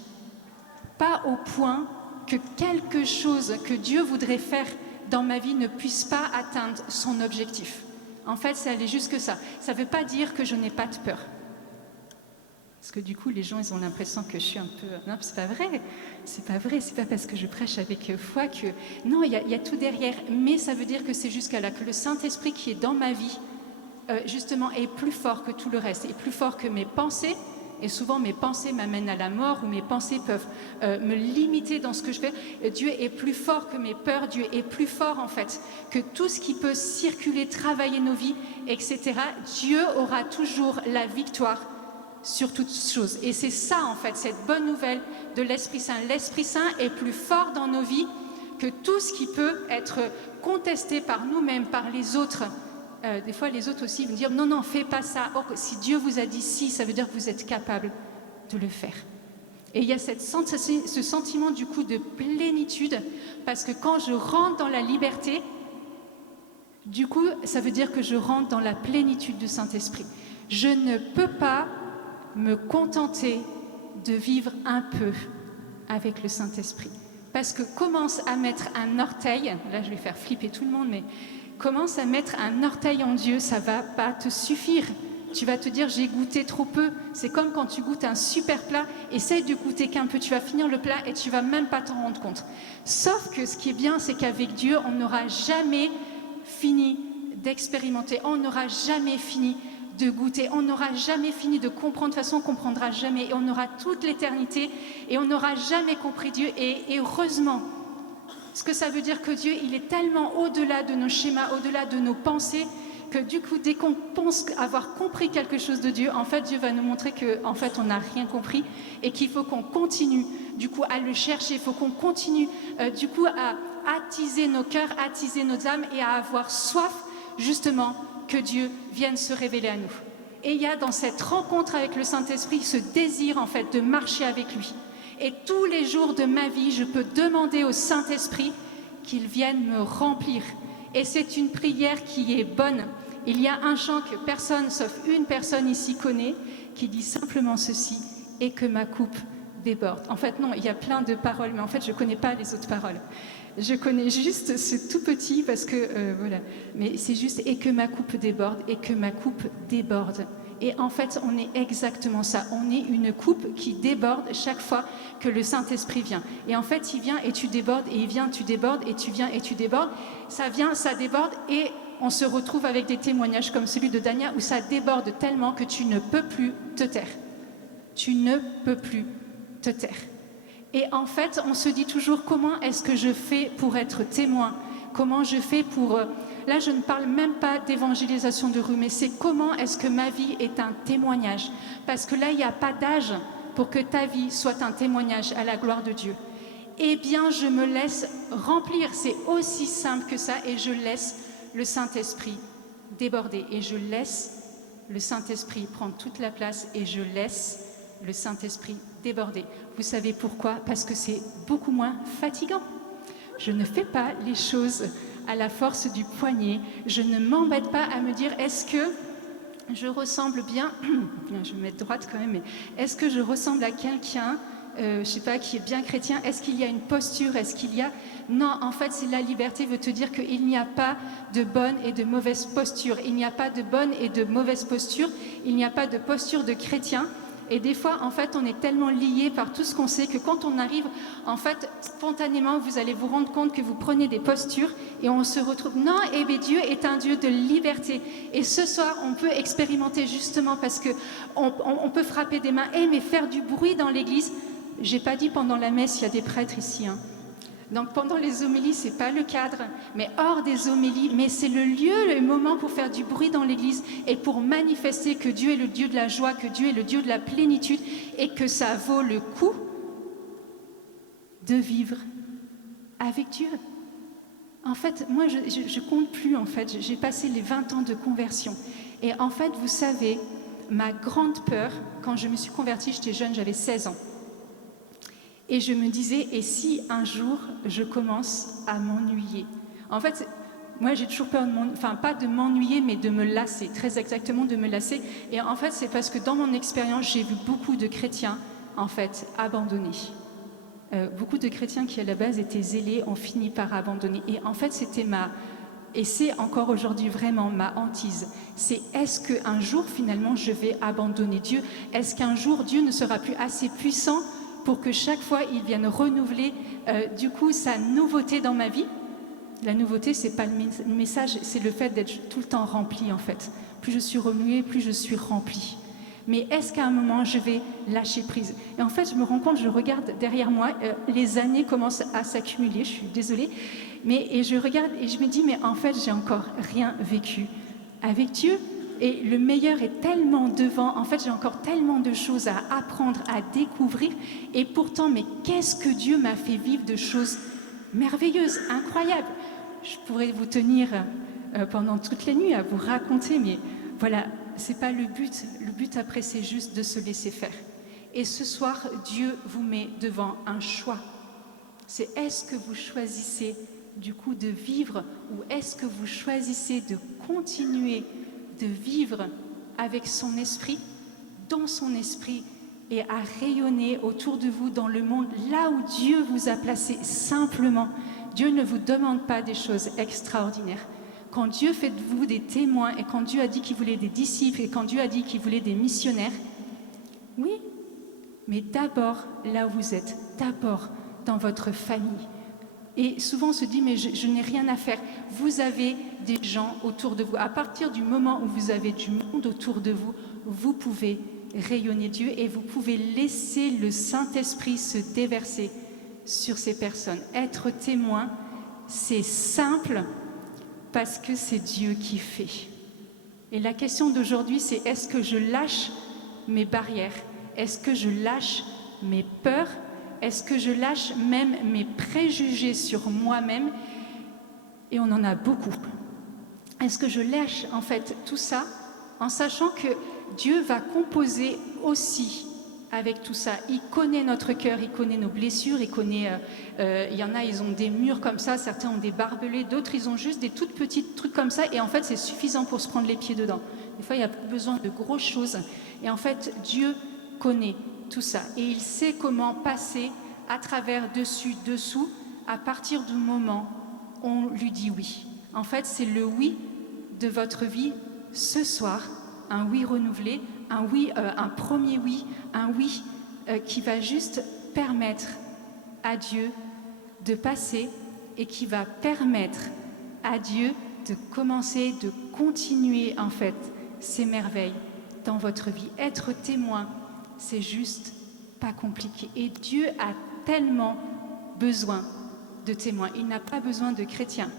Pas au point que quelque chose que Dieu voudrait faire dans ma vie ne puisse pas atteindre son objectif. En fait, c'est aller jusque ça. Ça ne veut pas dire que je n'ai pas de peur. Parce que du coup, les gens, ils ont l'impression que je suis un peu... Non, c'est pas vrai. C'est pas vrai. C'est pas parce que je prêche avec foi que... Non, il y a tout derrière. Mais ça veut dire que c'est jusqu'à là que le Saint-Esprit qui est dans ma vie, justement, est plus fort que tout le reste, est plus fort que mes pensées. Et souvent, mes pensées m'amènent à la mort, ou mes pensées peuvent me limiter dans ce que je fais. Dieu est plus fort que mes peurs. Dieu est plus fort, en fait, que tout ce qui peut circuler, travailler nos vies, etc. Dieu aura toujours la victoire sur toutes choses. Et c'est ça, en fait, cette bonne nouvelle de l'Esprit Saint. L'Esprit Saint est plus fort dans nos vies que tout ce qui peut être contesté par nous-mêmes, par les autres. Des fois, les autres aussi vont dire « Non, fais pas ça. Oh, si Dieu vous a dit si, ça veut dire que vous êtes capable de le faire. » Et il y a ce sentiment, du coup, de plénitude, parce que quand je rentre dans la liberté, du coup, ça veut dire que je rentre dans la plénitude du Saint-Esprit. Je ne peux pas me contenter de vivre un peu avec le Saint-Esprit. Parce que commence à mettre un orteil, là je vais faire flipper tout le monde, mais commence à mettre un orteil en Dieu, ça va pas te suffire. Tu vas te dire j'ai goûté trop peu. C'est comme quand tu goûtes un super plat, essaye de goûter qu'un peu, tu vas finir le plat et tu vas même pas t'en rendre compte. Sauf que ce qui est bien, c'est qu'avec Dieu, on n'aura jamais fini d'expérimenter, on n'aura jamais fini de goûter, on n'aura jamais fini de comprendre, de toute façon on ne comprendra jamais, et on aura toute l'éternité et on n'aura jamais compris Dieu, et heureusement, parce que ça veut dire que Dieu, il est tellement au-delà de nos schémas, au-delà de nos pensées, que du coup, dès qu'on pense avoir compris quelque chose de Dieu, en fait, Dieu va nous montrer qu'en fait, on n'a rien compris, et qu'il faut qu'on continue, du coup, à le chercher, il faut qu'on continue, du coup, à attiser nos cœurs, attiser nos âmes, et à avoir soif, justement, que Dieu vienne se révéler à nous. Et il y a dans cette rencontre avec le Saint-Esprit ce désir, en fait, de marcher avec lui. Et tous les jours de ma vie, je peux demander au Saint-Esprit qu'il vienne me remplir. Et c'est une prière qui est bonne. Il y a un chant que personne, sauf une personne ici connaît, qui dit simplement ceci, « Et que ma coupe déborde ». En fait, non, il y a plein de paroles, mais en fait, je ne connais pas les autres paroles. Je connais juste ce tout petit parce que, voilà. Mais c'est juste « Et que ma coupe déborde », « Et que ma coupe déborde ». Et en fait, on est exactement ça. On est une coupe qui déborde chaque fois que le Saint-Esprit vient. Et en fait, il vient et tu débordes, et il vient, tu débordes, et tu viens et tu débordes. Ça vient, ça déborde, et on se retrouve avec des témoignages comme celui de Dania où ça déborde tellement que tu ne peux plus te taire. Tu ne peux plus te taire. Et en fait, on se dit toujours comment est-ce que je fais pour être témoin ? Comment je fais pour... Là, je ne parle même pas d'évangélisation de rue, mais c'est comment est-ce que ma vie est un témoignage. Parce que là, il n'y a pas d'âge. pour que ta vie soit un témoignage à la gloire de Dieu. Eh bien, je me laisse remplir. C'est aussi simple que ça et je laisse le Saint-Esprit déborder. Et je laisse le Saint-Esprit prendre toute la place et je laisse le Saint-Esprit déborder. Vous savez pourquoi? Parce que c'est beaucoup moins fatigant. Je ne fais pas les choses à la force du poignet. Je ne m'embête pas à me dire, est-ce que je ressemble bien, je vais me mettre droite quand même, mais est-ce que je ressemble à quelqu'un, je ne sais pas, qui est bien chrétien? Est-ce qu'il y a une posture? Est-ce qu'il y a... Non, en fait, c'est la liberté veut te dire qu'il n'y a pas de bonne et de mauvaise posture. Il n'y a pas de bonne et de mauvaise posture. Il n'y a pas de posture de chrétien. Et des fois, en fait, on est tellement lié par tout ce qu'on sait que quand on arrive, en fait, spontanément, vous allez vous rendre compte que vous prenez des postures et on se retrouve. Non, eh bien, Dieu est un Dieu de liberté. Et ce soir, on peut expérimenter justement parce que on peut frapper des mains. Mais faire du bruit dans l'église, j'ai pas dit pendant la messe, il y a des prêtres ici. Donc pendant les homélies, c'est pas le cadre, mais hors des homélies, mais c'est le lieu, le moment pour faire du bruit dans l'église et pour manifester que Dieu est le Dieu de la joie, que Dieu est le Dieu de la plénitude et que ça vaut le coup de vivre avec Dieu. En fait, moi, je compte plus, en fait. J'ai passé les 20 ans de conversion. Et en fait, vous savez, ma grande peur, quand je me suis convertie, j'étais jeune, j'avais 16 ans. Et je me disais, et si un jour je commence à m'ennuyer? En fait, moi j'ai toujours peur, pas de m'ennuyer, mais de me lasser, très exactement de me lasser. Et en fait, c'est parce que dans mon expérience, j'ai vu beaucoup de chrétiens, en fait, abandonner. Beaucoup de chrétiens qui à la base étaient zélés ont fini par abandonner. Et en fait, et c'est encore aujourd'hui vraiment ma hantise. C'est est-ce qu'un jour finalement je vais abandonner Dieu? Est-ce qu'un jour Dieu ne sera plus assez puissant pour que chaque fois, il vienne renouveler du coup sa nouveauté dans ma vie? La nouveauté, c'est pas le message, c'est le fait d'être tout le temps rempli en fait. Plus je suis renouvelée, plus je suis remplie. Mais est-ce qu'à un moment, je vais lâcher prise? Et en fait, je me rends compte, je regarde derrière moi, les années commencent à s'accumuler, je suis désolée, et je regarde et je me dis, mais en fait, j'ai encore rien vécu avec Dieu. Et le meilleur est tellement devant. En fait, j'ai encore tellement de choses à apprendre, à découvrir. Et pourtant, mais qu'est-ce que Dieu m'a fait vivre de choses merveilleuses, incroyables. Je pourrais vous tenir pendant toute la nuit à vous raconter, mais voilà, c'est pas le but. Le but après, c'est juste de se laisser faire. Et ce soir, Dieu vous met devant un choix. C'est est-ce que vous choisissez du coup de vivre ou est-ce que vous choisissez de continuer de vivre avec son esprit, dans son esprit, et à rayonner autour de vous dans le monde, là où Dieu vous a placé simplement. Dieu ne vous demande pas des choses extraordinaires. Quand Dieu fait de vous des témoins, et quand Dieu a dit qu'il voulait des disciples, et quand Dieu a dit qu'il voulait des missionnaires, oui, mais d'abord là où vous êtes, d'abord dans votre famille. Et souvent on se dit, mais je n'ai rien à faire. Vous avez des gens autour de vous. À partir du moment où vous avez du monde autour de vous, vous pouvez rayonner Dieu et vous pouvez laisser le Saint-Esprit se déverser sur ces personnes. Être témoin, c'est simple parce que c'est Dieu qui fait. Et la question d'aujourd'hui, c'est est-ce que je lâche mes barrières? Est-ce que je lâche mes peurs? Est-ce que je lâche même mes préjugés sur moi-même? Et on en a beaucoup. Est-ce que je lâche en fait tout ça en sachant que Dieu va composer aussi avec tout ça? Il connaît notre cœur, il connaît nos blessures, il connaît... il y en a, ils ont des murs comme ça, certains ont des barbelés, d'autres ils ont juste des toutes petites trucs comme ça et en fait c'est suffisant pour se prendre les pieds dedans. Des fois il n'y a pas besoin de grosses choses. Et en fait Dieu connaît tout ça. Et il sait comment passer à travers, dessus, dessous, à partir du moment où on lui dit oui. En fait, c'est le oui de votre vie ce soir, un oui renouvelé, un oui, un premier oui, un oui qui va juste permettre à Dieu de passer et qui va permettre à Dieu de commencer, de continuer en fait ces merveilles dans votre vie. Être témoin, c'est juste pas compliqué. Et Dieu a tellement besoin de témoins. Il n'a pas besoin de chrétiens.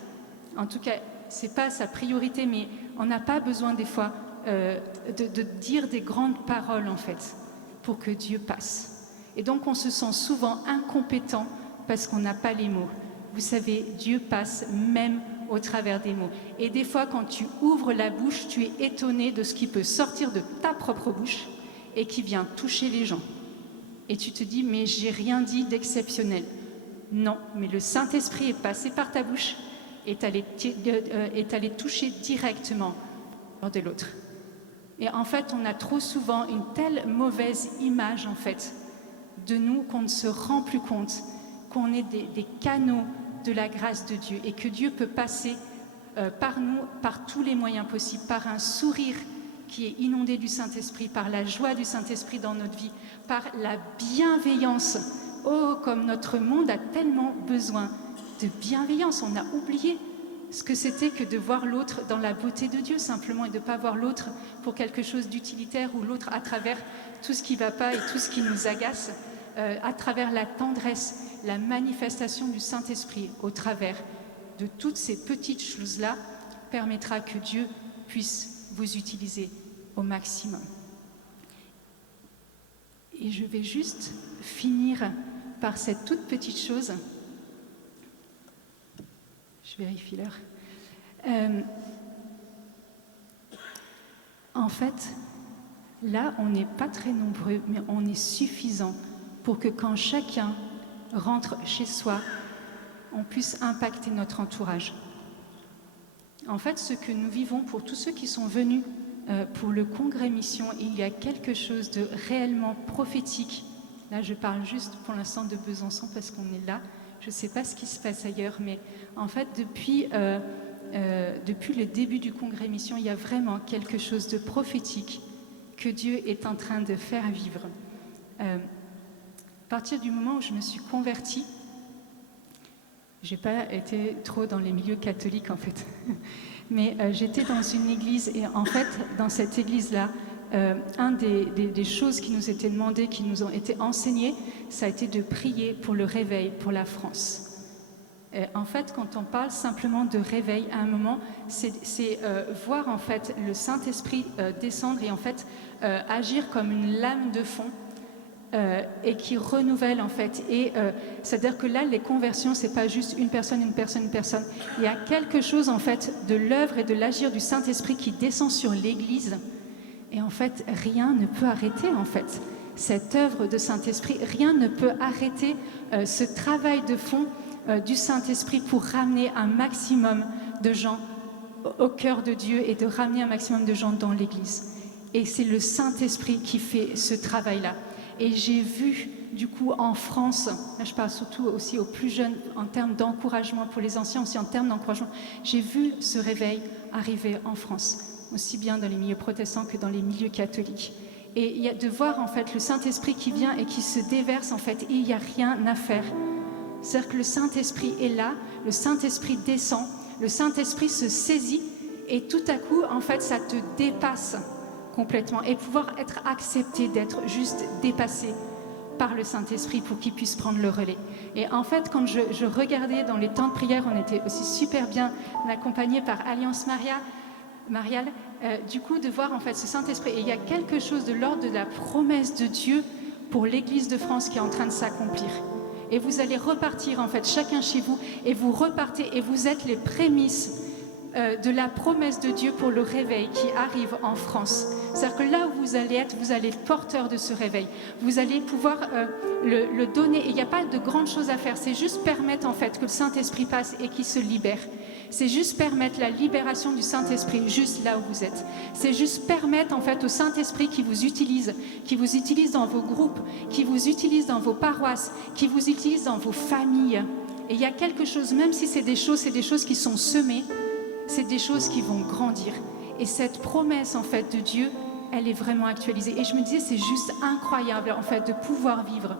En tout cas, c'est pas sa priorité, mais on n'a pas besoin des fois de dire des grandes paroles en fait. pour que Dieu passe. Et donc on se sent souvent incompétent parce qu'on n'a pas les mots. Vous savez, Dieu passe même au travers des mots. Et des fois, quand tu ouvres la bouche, tu es étonné de ce qui peut sortir de ta propre bouche et qui vient toucher les gens. Et tu te dis, mais j'ai rien dit d'exceptionnel. Non, mais le Saint-Esprit est passé par ta bouche et est allé toucher directement de l'autre. Et en fait, on a trop souvent une telle mauvaise image, en fait, de nous qu'on ne se rend plus compte qu'on est des canaux de la grâce de Dieu et que Dieu peut passer par nous, par tous les moyens possibles, par un sourire qui est inondé du Saint-Esprit, par la joie du Saint-Esprit dans notre vie, par la bienveillance. Oh, comme notre monde a tellement besoin de bienveillance. On a oublié ce que c'était que de voir l'autre dans la beauté de Dieu simplement et de ne pas voir l'autre pour quelque chose d'utilitaire ou l'autre à travers tout ce qui ne va pas et tout ce qui nous agace, à travers la tendresse, la manifestation du Saint-Esprit au travers de toutes ces petites choses-là permettra que Dieu puisse vous utiliser au maximum. Et je vais juste finir par cette toute petite chose. Je vérifie l'heure. En fait, là, on n'est pas très nombreux, mais on est suffisant pour que quand chacun rentre chez soi, on puisse impacter notre entourage. En fait, ce que nous vivons, pour tous ceux qui sont venus pour le congrès mission, il y a quelque chose de réellement prophétique. Là, je parle juste pour l'instant de Besançon parce qu'on est là. Je ne sais pas ce qui se passe ailleurs, mais en fait, depuis le début du congrès mission, il y a vraiment quelque chose de prophétique que Dieu est en train de faire vivre. À partir du moment où je me suis convertie, je n'ai pas été trop dans les milieux catholiques en fait, mais j'étais dans une église et en fait, dans cette église-là, un des choses qui nous étaient demandées, qui nous ont été enseignées, ça a été de prier pour le réveil, pour la France. En fait, quand on parle simplement de réveil, à un moment, c'est voir en fait le Saint-Esprit descendre et en fait agir comme une lame de fond et qui renouvelle en fait. Et c'est-à-dire que là, les conversions, c'est pas juste une personne. Il y a quelque chose en fait de l'œuvre et de l'agir du Saint-Esprit qui descend sur l'Église. Et en fait, rien ne peut arrêter en fait cette œuvre de Saint-Esprit. Rien ne peut arrêter ce travail de fond du Saint-Esprit pour ramener un maximum de gens au cœur de Dieu et de ramener un maximum de gens dans l'Église. Et c'est le Saint-Esprit qui fait ce travail-là. Et j'ai vu, du coup, en France, là je parle surtout aussi aux plus jeunes, en termes d'encouragement, pour les anciens aussi en termes d'encouragement, j'ai vu ce réveil arriver en France, aussi bien dans les milieux protestants que dans les milieux catholiques. Et il y a de voir en fait le Saint-Esprit qui vient et qui se déverse en fait, et il n'y a rien à faire. C'est-à-dire que le Saint-Esprit est là, le Saint-Esprit descend, le Saint-Esprit se saisit, et tout à coup, en fait, ça te dépasse complètement, et pouvoir être accepté, d'être juste dépassé par le Saint-Esprit pour qu'il puisse prendre le relais. Et en fait, quand je regardais dans les temps de prière, on était aussi super bien accompagnés par Alliance Mariale, du coup, de voir en fait ce Saint-Esprit. Et il y a quelque chose de l'ordre de la promesse de Dieu pour l'Église de France qui est en train de s'accomplir. Et vous allez repartir en fait chacun chez vous, et vous repartez et vous êtes les prémices de la promesse de Dieu pour le réveil qui arrive en France. C'est-à-dire que là où vous allez être porteur de ce réveil. Vous allez pouvoir le donner. Et il n'y a pas de grandes choses à faire. C'est juste permettre en fait que le Saint-Esprit passe et qu'il se libère. C'est juste permettre la libération du Saint-Esprit juste là où vous êtes. C'est juste permettre en fait au Saint-Esprit qui vous utilise dans vos groupes, qui vous utilise dans vos paroisses, qui vous utilise dans vos familles. Et il y a quelque chose, même si c'est des choses qui sont semées, c'est des choses qui vont grandir. Et cette promesse en fait de Dieu, elle est vraiment actualisée. Et je me disais, c'est juste incroyable en fait de pouvoir vivre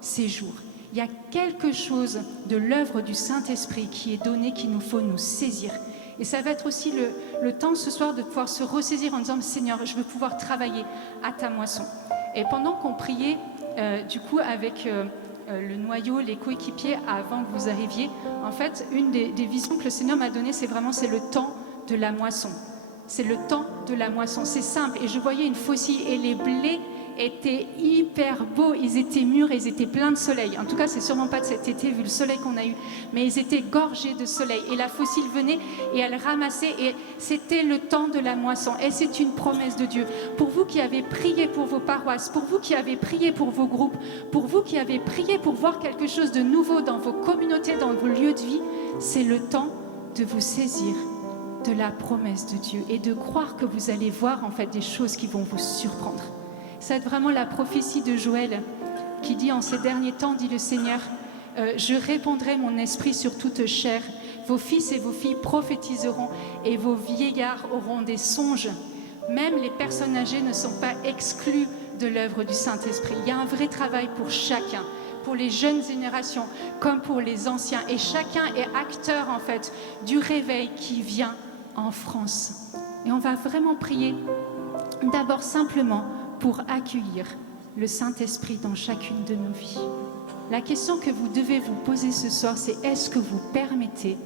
ces jours. Il y a quelque chose de l'œuvre du Saint-Esprit qui est donné, qu'il nous faut nous saisir. Et ça va être aussi le temps ce soir de pouvoir se ressaisir en disant, Seigneur, je veux pouvoir travailler à ta moisson. Et pendant qu'on priait, du coup, avec le noyau, les coéquipiers, avant que vous arriviez, en fait, une des visions que le Seigneur m'a données, c'est le temps de la moisson. C'est le temps de la moisson. C'est simple. Et je voyais une faucille et les blés étaient hyper beaux, ils étaient mûrs, ils étaient pleins de soleil. En tout cas, c'est sûrement pas de cet été vu le soleil qu'on a eu, mais ils étaient gorgés de soleil. Et la faucille venait et elle ramassait, et c'était le temps de la moisson. Et c'est une promesse de Dieu. Pour vous qui avez prié pour vos paroisses, pour vous qui avez prié pour vos groupes, pour vous qui avez prié pour voir quelque chose de nouveau dans vos communautés, dans vos lieux de vie, c'est le temps de vous saisir de la promesse de Dieu et de croire que vous allez voir en fait des choses qui vont vous surprendre. C'est vraiment la prophétie de Joël qui dit: en ces derniers temps, dit le Seigneur, je répandrai mon esprit sur toute chair. Vos fils et vos filles prophétiseront et vos vieillards auront des songes. Même les personnes âgées ne sont pas exclues de l'œuvre du Saint-Esprit. Il y a un vrai travail pour chacun, pour les jeunes générations comme pour les anciens. Et chacun est acteur en fait du réveil qui vient en France. Et on va vraiment prier d'abord simplement pour accueillir le Saint-Esprit dans chacune de nos vies. La question que vous devez vous poser ce soir, c'est: est-ce que vous permettez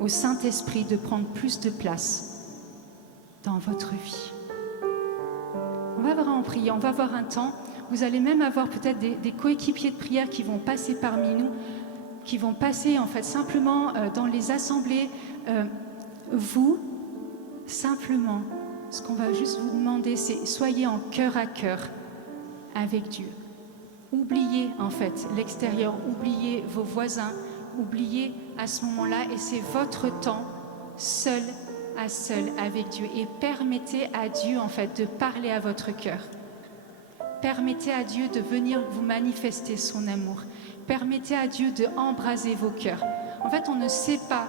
au Saint-Esprit de prendre plus de place dans votre vie? On va vraiment prier, on va avoir un temps. Vous allez même avoir peut-être des coéquipiers de prière qui vont passer parmi nous, qui vont passer en fait simplement dans les assemblées. Vous, simplement, ce qu'on va juste vous demander, c'est: soyez en cœur à cœur avec Dieu. Oubliez en fait l'extérieur, oubliez vos voisins, oubliez à ce moment-là, et c'est votre temps seul à seul avec Dieu. Et permettez à Dieu en fait de parler à votre cœur. Permettez à Dieu de venir vous manifester son amour. Permettez à Dieu d'embraser vos cœurs. En fait, on ne sait pas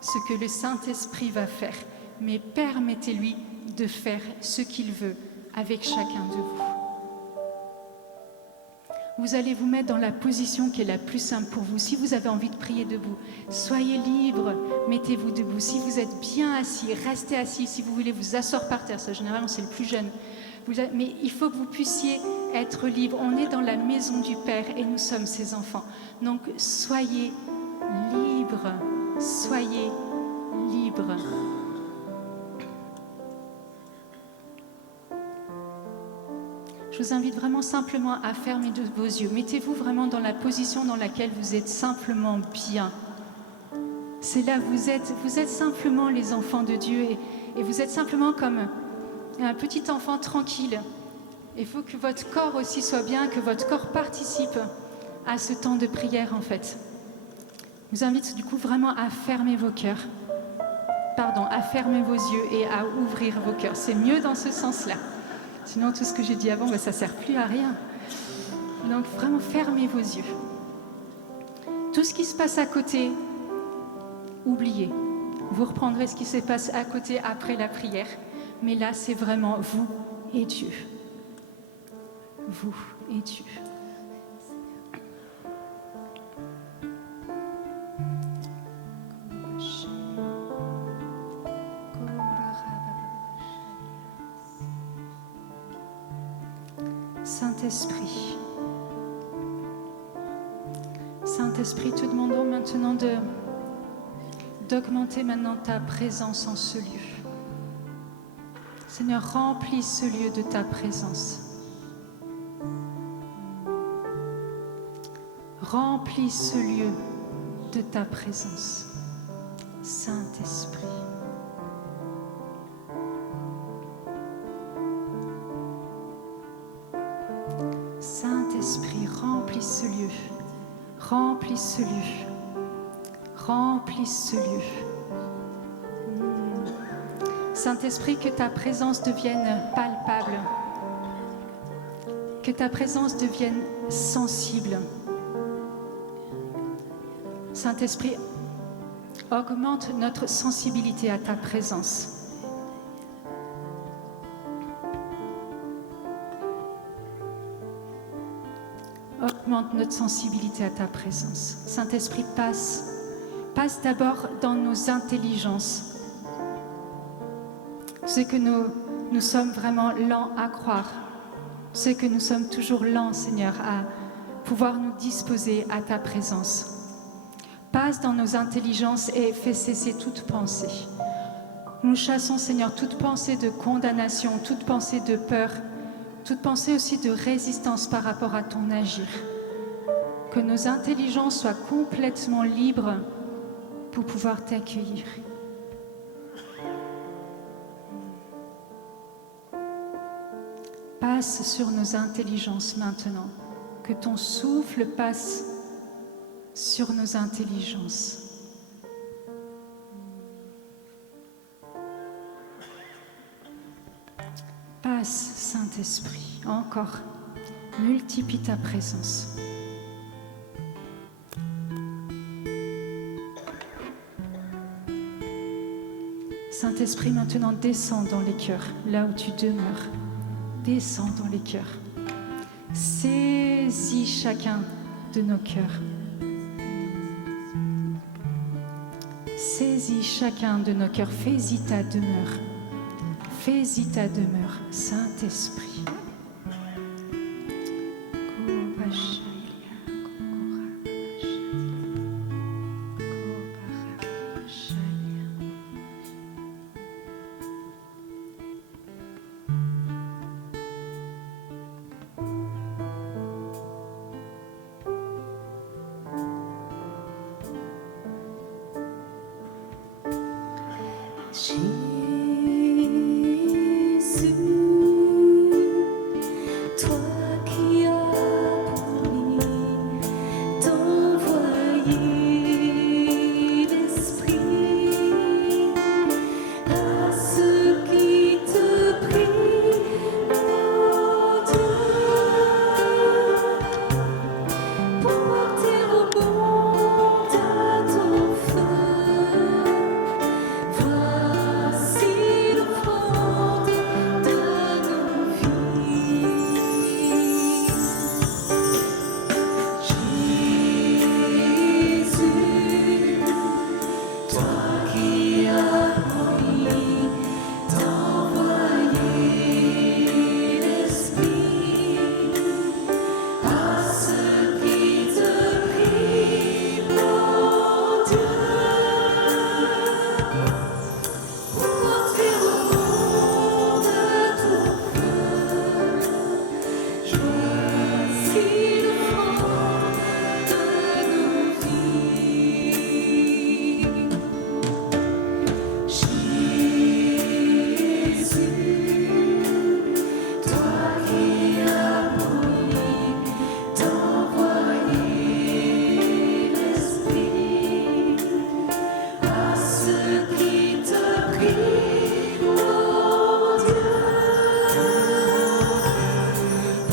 ce que le Saint-Esprit va faire, mais permettez-lui de faire ce qu'il veut avec chacun de vous. Vous allez vous mettre dans la position qui est la plus simple pour vous. Si vous avez envie de prier debout, soyez libre, mettez-vous debout. Si vous êtes bien assis, restez assis. Si vous voulez vous asseoir par terre, ça généralement c'est le plus jeune. Mais il faut que vous puissiez être libre. On est dans la maison du Père et nous sommes ses enfants. Donc soyez libres, soyez libres. Je vous invite vraiment simplement à fermer vos yeux. Mettez-vous vraiment dans la position dans laquelle vous êtes simplement bien. C'est là, vous êtes simplement les enfants de Dieu et vous êtes simplement comme un petit enfant tranquille. Il faut que votre corps aussi soit bien, que votre corps participe à ce temps de prière en fait. Je vous invite du coup vraiment à fermer vos cœurs. À fermer vos yeux et à ouvrir vos cœurs. C'est mieux dans ce sens-là. Sinon, tout ce que j'ai dit avant, ça ne sert plus à rien. Donc, vraiment, fermez vos yeux. Tout ce qui se passe à côté, oubliez. Vous reprendrez ce qui se passe à côté après la prière. Mais là, c'est vraiment vous et Dieu. Vous et Dieu. Saint-Esprit, Saint-Esprit, te demandons maintenant d'augmenter maintenant ta présence en ce lieu. Seigneur, remplis ce lieu de ta présence. Remplis ce lieu de ta présence, Saint-Esprit. Saint-Esprit, remplis ce lieu, remplis ce lieu, remplis ce lieu. Saint-Esprit, que ta présence devienne palpable, que ta présence devienne sensible. Saint-Esprit, augmente notre sensibilité à ta présence. Augmente notre sensibilité à ta présence. Saint-Esprit, passe d'abord dans nos intelligences. C'est que nous sommes vraiment lents à croire. C'est que nous sommes toujours lents, Seigneur, à pouvoir nous disposer à ta présence. Passe dans nos intelligences et fais cesser toute pensée. Nous chassons, Seigneur, toute pensée de condamnation, toute pensée de peur, toute pensée aussi de résistance par rapport à ton agir. Que nos intelligences soient complètement libres pour pouvoir t'accueillir. Passe sur nos intelligences maintenant. Que ton souffle passe sur nos intelligences. Passe, Saint-Esprit, encore. Multiplie ta présence. Saint-Esprit, maintenant descends dans les cœurs, là où tu demeures. Descends dans les cœurs. Saisis chacun de nos cœurs. Saisis chacun de nos cœurs. Fais-y ta demeure. Fais-y ta demeure, Saint-Esprit.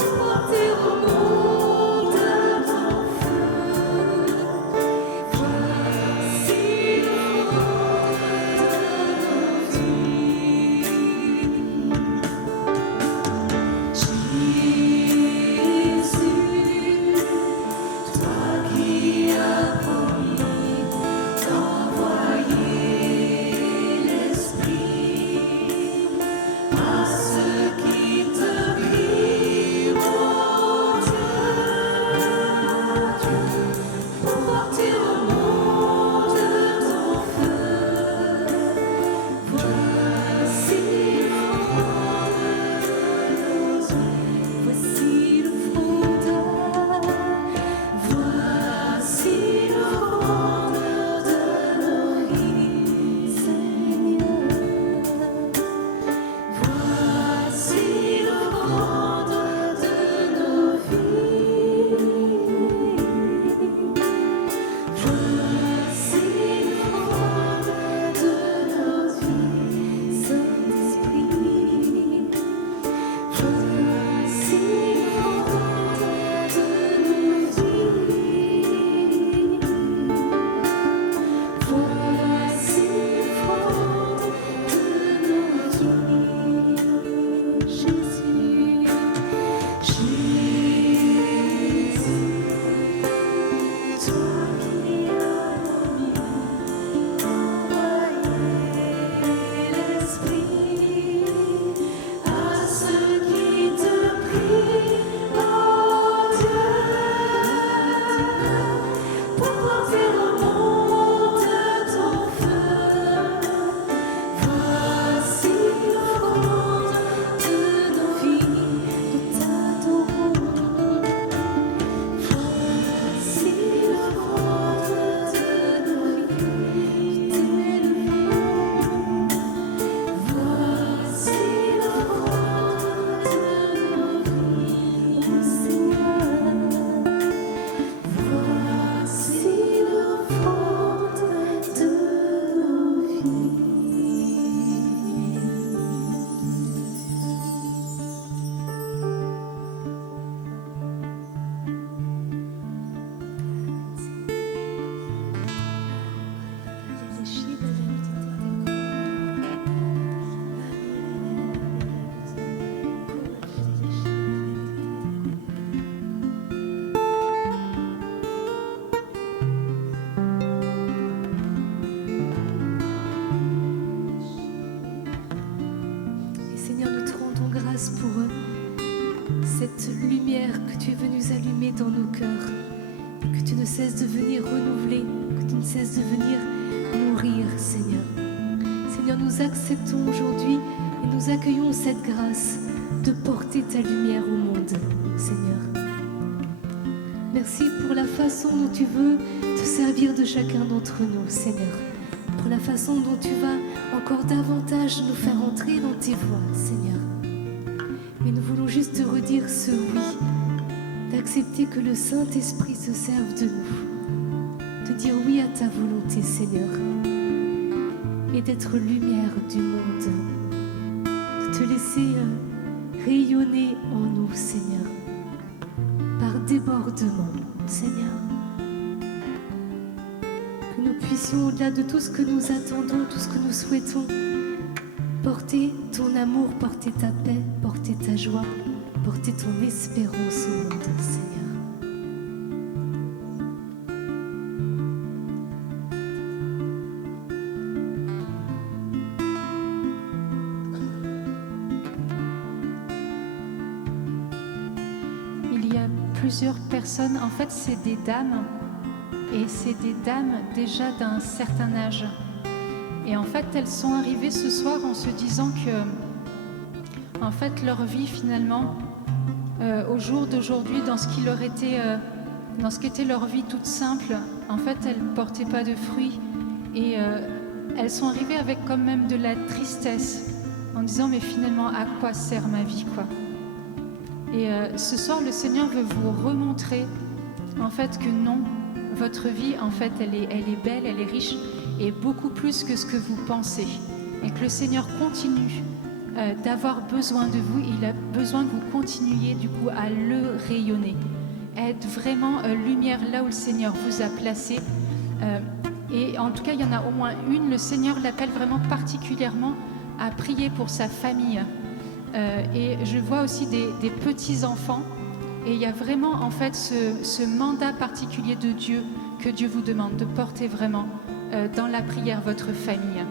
Porter au monde tu es venu allumer dans nos cœurs, et que tu ne cesses de venir renouveler, que tu ne cesses de venir nourrir, Seigneur. Seigneur, nous acceptons aujourd'hui et nous accueillons cette grâce de porter ta lumière au monde, Seigneur. Merci pour la façon dont tu veux te servir de chacun d'entre nous, Seigneur. Pour la façon dont tu vas encore davantage nous faire entrer dans tes voies, Seigneur. Mais nous voulons juste te redire ce oui, d'accepter que le Saint-Esprit se serve de nous, de dire oui à ta volonté, Seigneur, et d'être lumière du monde, de te laisser rayonner en nous, Seigneur, par débordement, Seigneur. Que nous puissions, au-delà de tout ce que nous attendons, tout ce que nous souhaitons, porter ton amour, porter ta paix, porter ta joie, porter ton espérance au monde, Seigneur. Il y a plusieurs personnes, en fait c'est des dames, et c'est des dames déjà d'un certain âge. Et en fait, elles sont arrivées ce soir en se disant que, en fait, leur vie finalement, au jour d'aujourd'hui, dans ce qui leur était, dans ce qu'était leur vie toute simple, en fait, elles ne portaient pas de fruits. Et elles sont arrivées avec quand même de la tristesse, en disant mais finalement, à quoi sert ma vie, quoi. Et ce soir, le Seigneur veut vous remontrer, en fait, que non, votre vie, en fait, elle est belle, elle est riche. Et beaucoup plus que ce que vous pensez. Et que le Seigneur continue d'avoir besoin de vous. Il a besoin que vous continuiez du coup à le rayonner. Être vraiment lumière là où le Seigneur vous a placé. Et en tout cas, il y en a au moins une. Le Seigneur l'appelle vraiment particulièrement à prier pour sa famille. Et je vois aussi des petits-enfants. Et il y a vraiment en fait ce mandat particulier de Dieu que Dieu vous demande de porter vraiment dans la prière votre famille.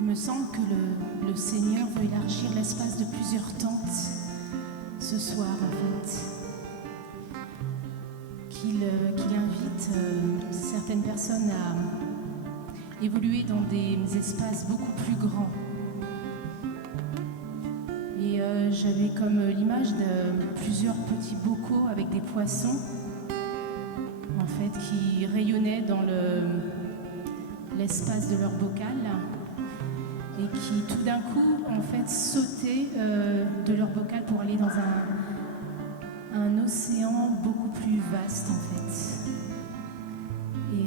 Il me semble que le Seigneur veut élargir l'espace de plusieurs tentes ce soir, en fait. Qu'il invite certaines personnes à évoluer dans des espaces beaucoup plus grands. Et j'avais comme l'image de plusieurs petits bocaux avec des poissons, en fait, qui rayonnaient dans l'espace de leur bocal. Et qui tout d'un coup en fait sautaient de leur bocal pour aller dans un océan beaucoup plus vaste en fait. Et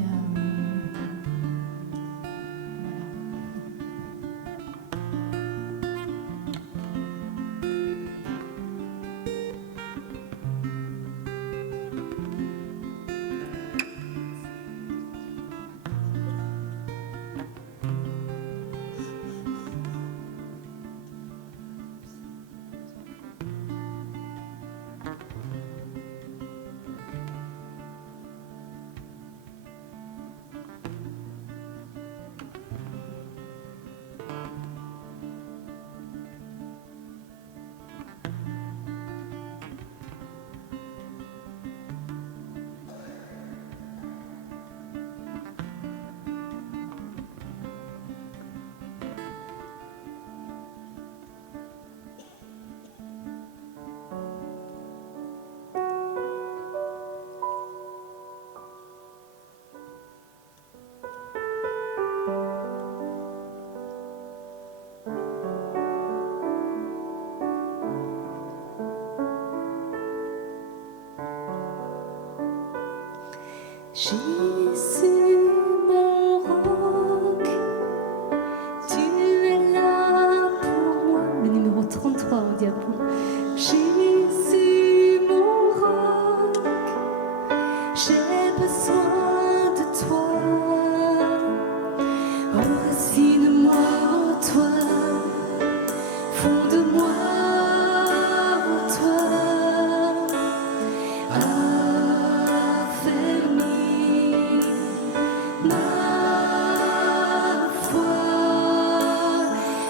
Jésus, mon roc, tu es là pour moi. Le numéro 33 en diapo. Jésus, mon roc, j'ai besoin de toi. Enracine-moi en toi, fonde-moi en toi. Affermis ma foi.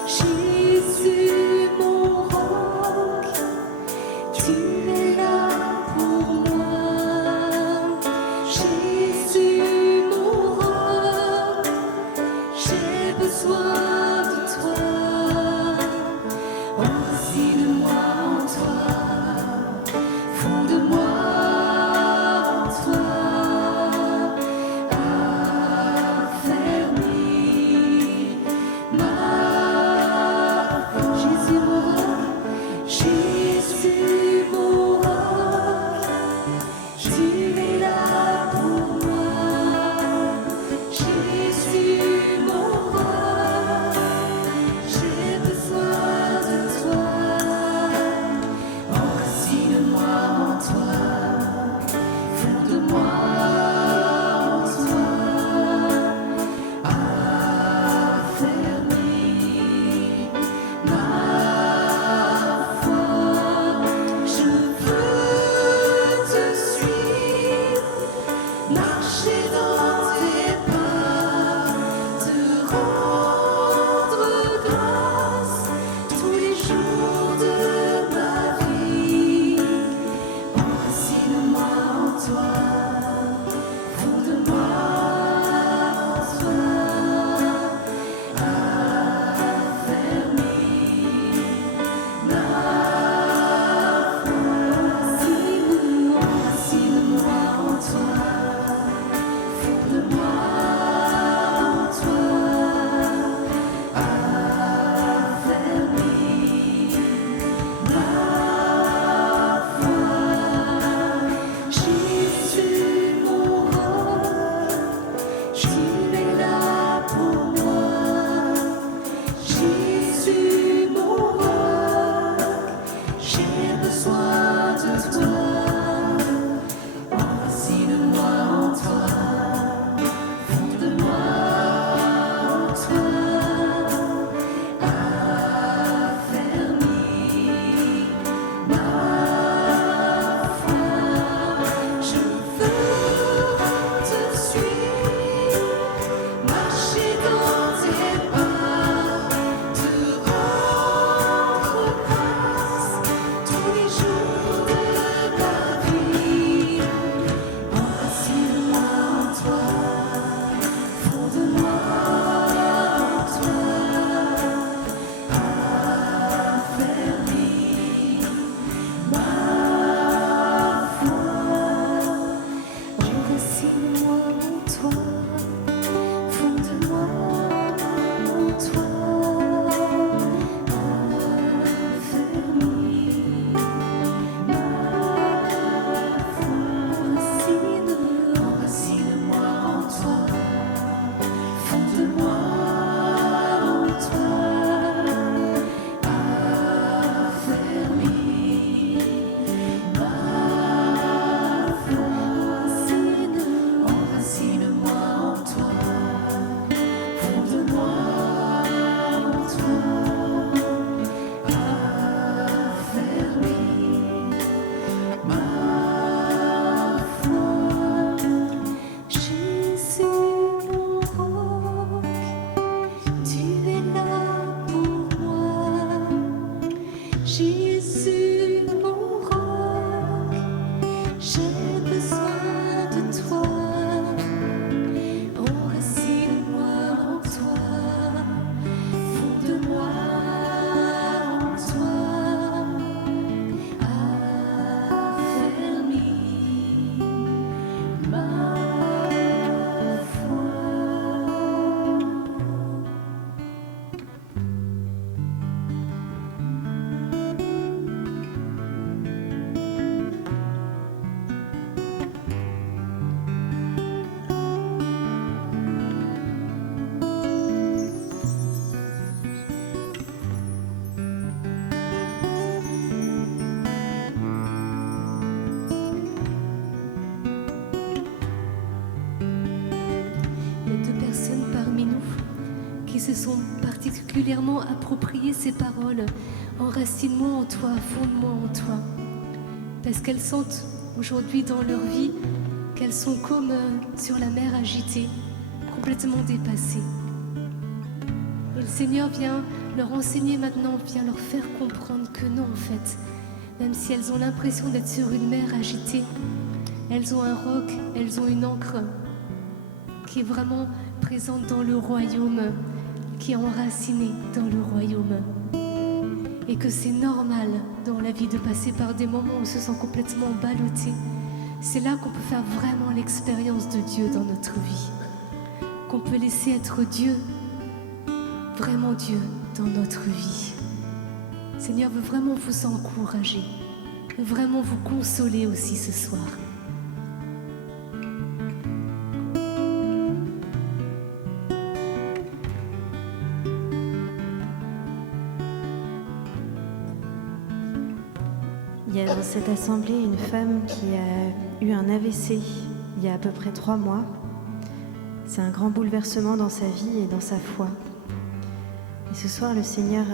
Jésus, mon roc, tu es là pour moi. Jésus, mon roc, j'ai besoin de toi. Enracine-moi en toi, fonde-moi en toi. Affermis ma foi. Jésus, mon roc, Jésus, mon roc, tu es là pour moi. Jésus, mon roc, j'ai besoin de toi. Enracine-moi en toi, fonde-moi en toi. Affermis ma foi. Je veux te suivre, marcher dans tes pas, te rendre grâce tous les jours de ma vie. Enracine-moi en toi, fonde-moi en toi. Affermis ma foi. Enracine-moi en toi, fonde-moi se sont particulièrement appropriés ces paroles. Enracine-moi en toi, fonde-moi en toi. Parce qu'elles sentent aujourd'hui dans leur vie qu'elles sont comme sur la mer agitée, complètement dépassées. Et le Seigneur vient leur enseigner maintenant, vient leur faire comprendre que non, en fait, même si elles ont l'impression d'être sur une mer agitée, elles ont un roc, elles ont une ancre qui est vraiment présente dans le royaume, qui est enracinée dans le royaume. Et que c'est normal dans la vie de passer par des moments où on se sent complètement ballotté. C'est là qu'on peut faire vraiment l'expérience de Dieu dans notre vie. Qu'on peut laisser être Dieu, vraiment Dieu, dans notre vie. Le Seigneur veut vraiment vous encourager, veut vraiment vous consoler aussi ce soir. Il y a dans cette assemblée une femme qui a eu un AVC il y a à peu près 3 mois. C'est un grand bouleversement dans sa vie et dans sa foi. Et ce soir, le Seigneur,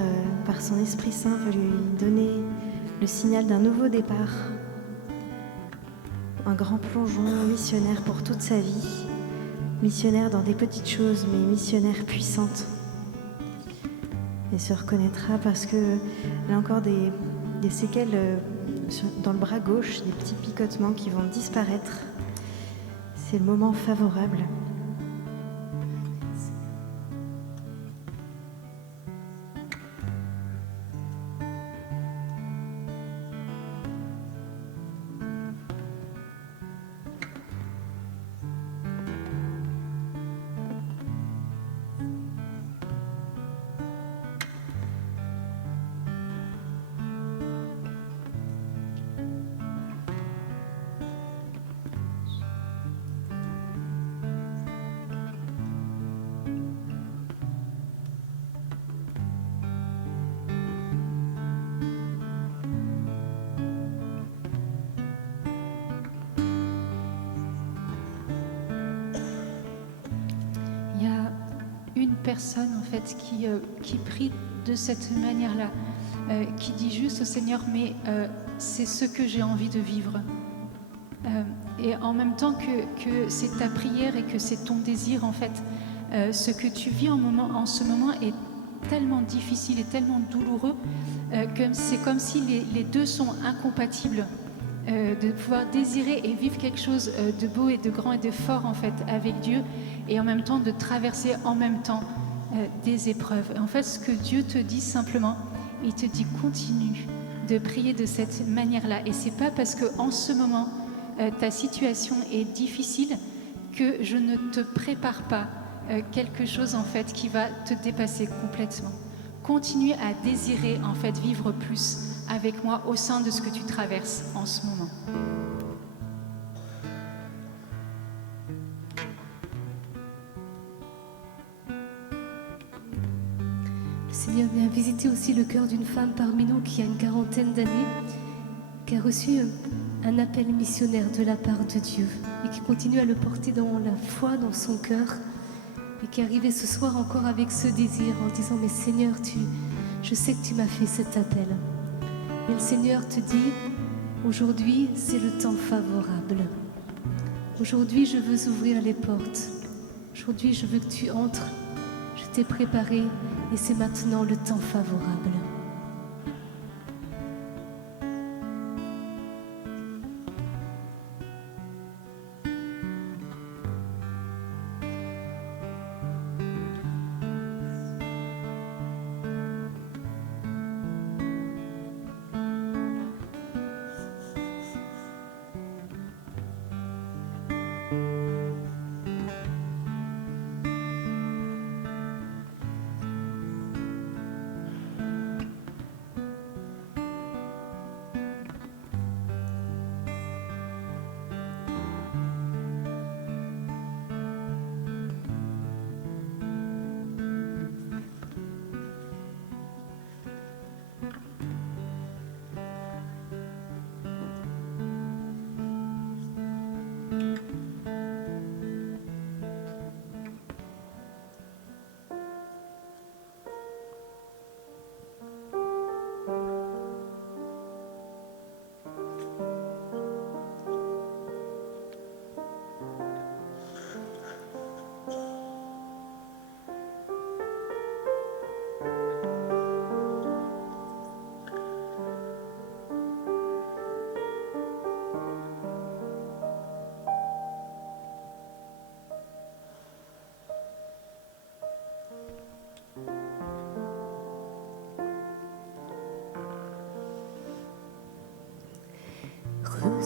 par son Esprit Saint, veut lui donner le signal d'un nouveau départ. Un grand plongeon missionnaire pour toute sa vie. Missionnaire dans des petites choses, mais missionnaire puissante. Elle se reconnaîtra parce qu'elle a encore des séquelles dans le bras gauche, des petits picotements qui vont disparaître. C'est le moment favorable. Personne en fait qui prie de cette manière-là, qui dit juste au Seigneur, mais c'est ce que j'ai envie de vivre. Et en même temps que c'est ta prière et que c'est ton désir en fait, ce que tu vis en ce moment est tellement difficile et tellement douloureux que c'est comme si les deux sont incompatibles. De pouvoir désirer et vivre quelque chose de beau et de grand et de fort en fait avec Dieu, et en même temps de traverser en même temps des épreuves. Et en fait, ce que Dieu te dit simplement, il te dit continue de prier de cette manière-là. Et c'est pas parce que en ce moment ta situation est difficile que je ne te prépare pas quelque chose en fait qui va te dépasser complètement. Continue à désirer en fait vivre plus avec moi au sein de ce que tu traverses en ce moment. Le Seigneur vient visiter aussi le cœur d'une femme parmi nous qui a une 40aine d'années, qui a reçu un appel missionnaire de la part de Dieu et qui continue à le porter dans la foi, dans son cœur, et qui est arrivée ce soir encore avec ce désir en disant « Mais Seigneur, je sais que tu m'as fait cet appel. » Et le Seigneur te dit, aujourd'hui, c'est le temps favorable. Aujourd'hui, je veux ouvrir les portes. Aujourd'hui, je veux que tu entres. Je t'ai préparé et c'est maintenant le temps favorable.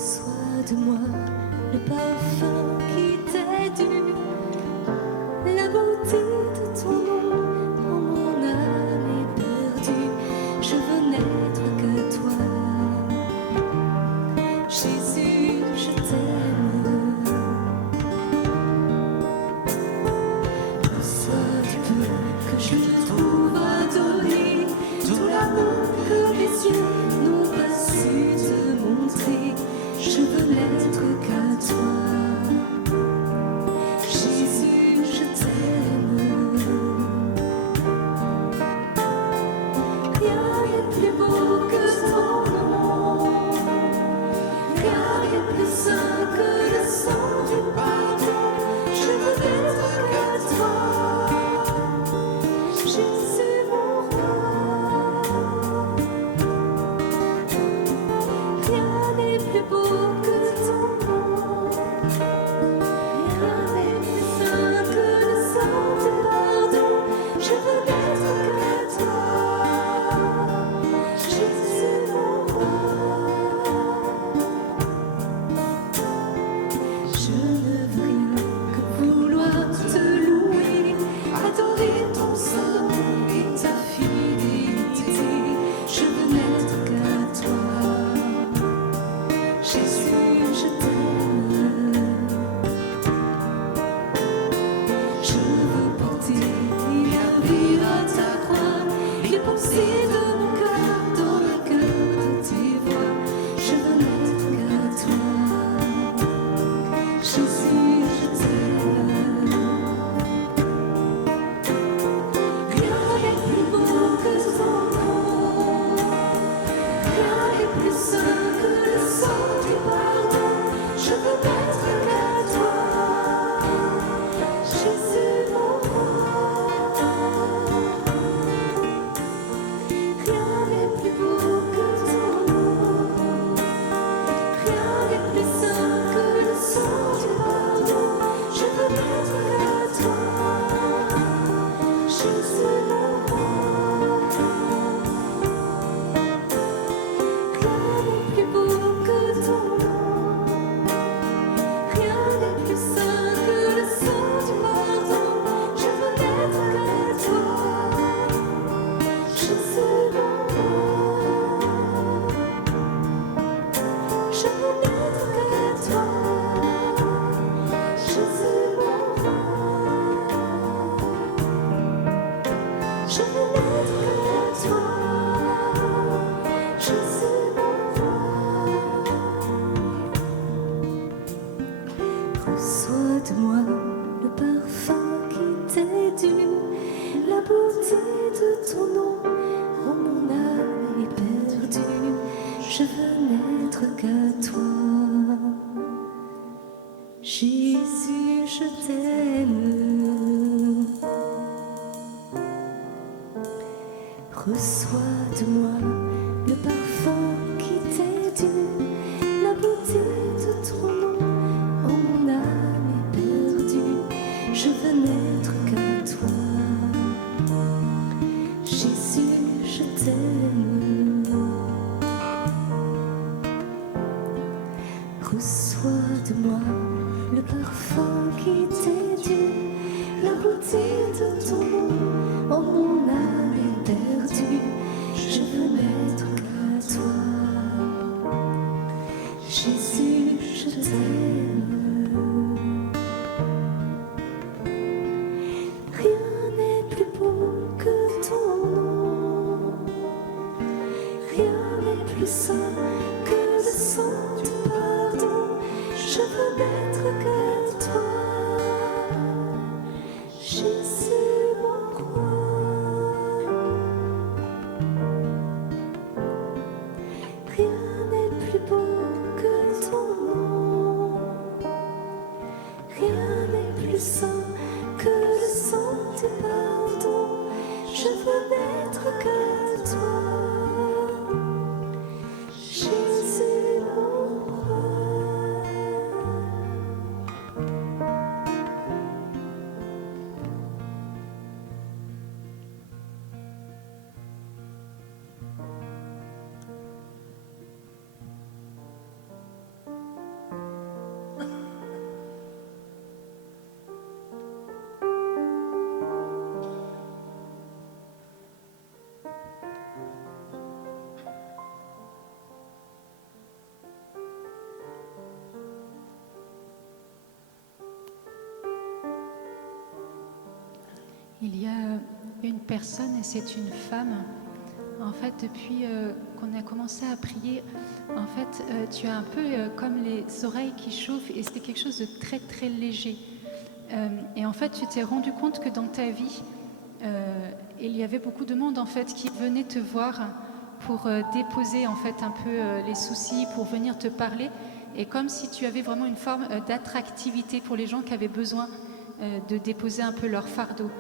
Reçois de moi le parfum qui t'est dû, la beauté de ton nom, oh mon âme est perdue, je veux n'être que toi. Jésus, je t'aime. Reçois du peu que je trouve à donner, tout l'amour que mes yeux n'ont pas su te montrer, je veux n'être qu'à toi. Jésus, je t'aime. Rien n'est plus beau que ton nom, rien n'est plus saint que le sang du pardon, je veux n'être qu'à toi. Jésus, mon roi. Rien n'est plus beau que ton nom, rien n'est plus saint que le sang du pardon, je veux n'être qu'à toi. Jésus, mon roi. Je ne veux rien que vouloir te louer, adorer ton sang et ta fidélité, je veux n'être qu'à toi. Jésus, je t'aime. Je veux porter et servir à ta croix, les pensées de mon cœur dans le cœur de tes voix, je veux n'être qu'à toi. Jésus, je t'aime. Rien n'est plus beau que ton nom, rien n'est plus saint que le sang du pardon, je veux n'être qu'à toi. Jésus, mon roi. Rien n'est plus beau que ton nom, rien n'est plus saint que le sang du pardon, je veux n'être qu'à toi. Jésus, mon roi. Rien n'est plus beau que ton nom, rien n'est plus saint que le sang du pardon, je veux n'être qu'à toi. Jésus, mon roi. Je veux n'être qu'à toi. Jésus, mon roi. Je veux n'être qu'à toi. Jésus, mon roi. Reçois de moi le parfum qui t'est dû, la beauté de ton nom, oh mon âme est perdue, je veux n'être qu'à toi. Jésus, je t'aime. Reçois de moi le parfum qui t'est dû, la beauté de ton nom, oh mon âme est perdue, je veux n'être qu'à toi. Jésus, je t'aime. Reçois de moi le parfum qui t'est dû, la beauté de ton nom, oh mon âme est perdue, je veux n'être qu'à toi. Jésus, je t'aime. Rien n'est plus beau que ton nom, rien n'est plus saint que le sang du pardon, je veux n'être qu'à toi. Jésus, mon roi. Il y a une personne, et c'est une femme. En fait, depuis qu'on a commencé à prier, en fait, tu as un peu comme les oreilles qui chauffent, et c'était quelque chose de très très léger. Et en fait, tu t'es rendu compte que dans ta vie, il y avait beaucoup de monde en fait qui venait te voir pour déposer en fait un peu les soucis, pour venir te parler, et comme si tu avais vraiment une forme d'attractivité pour les gens qui avaient besoin de déposer un peu leur fardeau.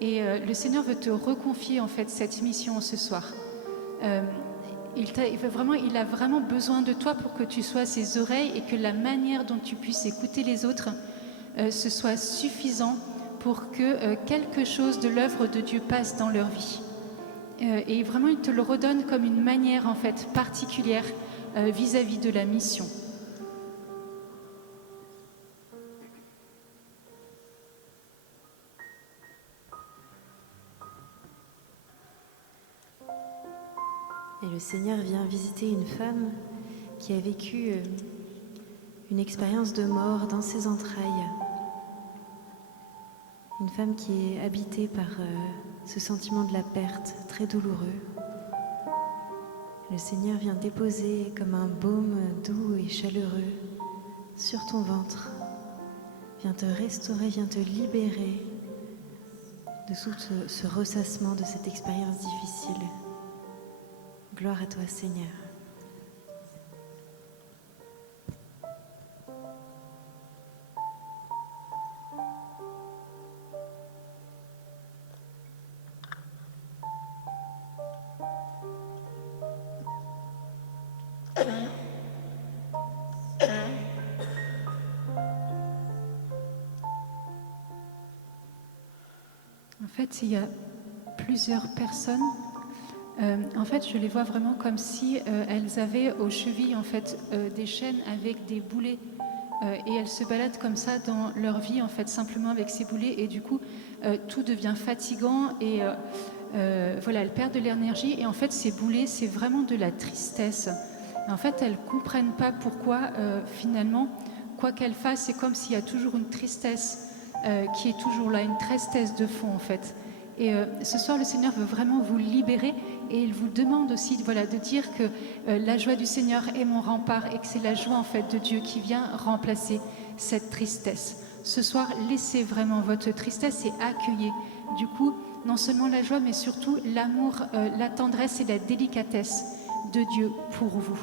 Et le Seigneur veut te reconfier en fait cette mission ce soir. Il a vraiment besoin de toi pour que tu sois ses oreilles et que la manière dont tu puisses écouter les autres ce soit suffisant pour que quelque chose de l'œuvre de Dieu passe dans leur vie. Et vraiment, il te le redonne comme une manière en fait particulière vis-à-vis de la mission. Et le Seigneur vient visiter une femme qui a vécu une expérience de mort dans ses entrailles. Une femme qui est habitée par ce sentiment de la perte très douloureux. Le Seigneur vient déposer comme un baume doux et chaleureux sur ton ventre. Vient te restaurer, vient te libérer de tout ce ressassement de cette expérience difficile. Gloire à toi, Seigneur. En fait, il y a plusieurs personnes. En fait, je les vois vraiment comme si elles avaient aux chevilles en fait des chaînes avec des boulets et elles se baladent comme ça dans leur vie en fait simplement avec ces boulets et du coup tout devient fatigant et voilà, elles perdent de l'énergie et en fait ces boulets c'est vraiment de la tristesse. Et en fait, elles comprennent pas pourquoi finalement quoi qu'elles fassent, c'est comme s'il y a toujours une tristesse qui est toujours là, une tristesse de fond en fait. Et ce soir, le Seigneur veut vraiment vous libérer et il vous demande aussi voilà, de dire que la joie du Seigneur est mon rempart et que c'est la joie en fait de Dieu qui vient remplacer cette tristesse. Ce soir, laissez vraiment votre tristesse et accueillez du coup non seulement la joie mais surtout l'amour, la tendresse et la délicatesse de Dieu pour vous.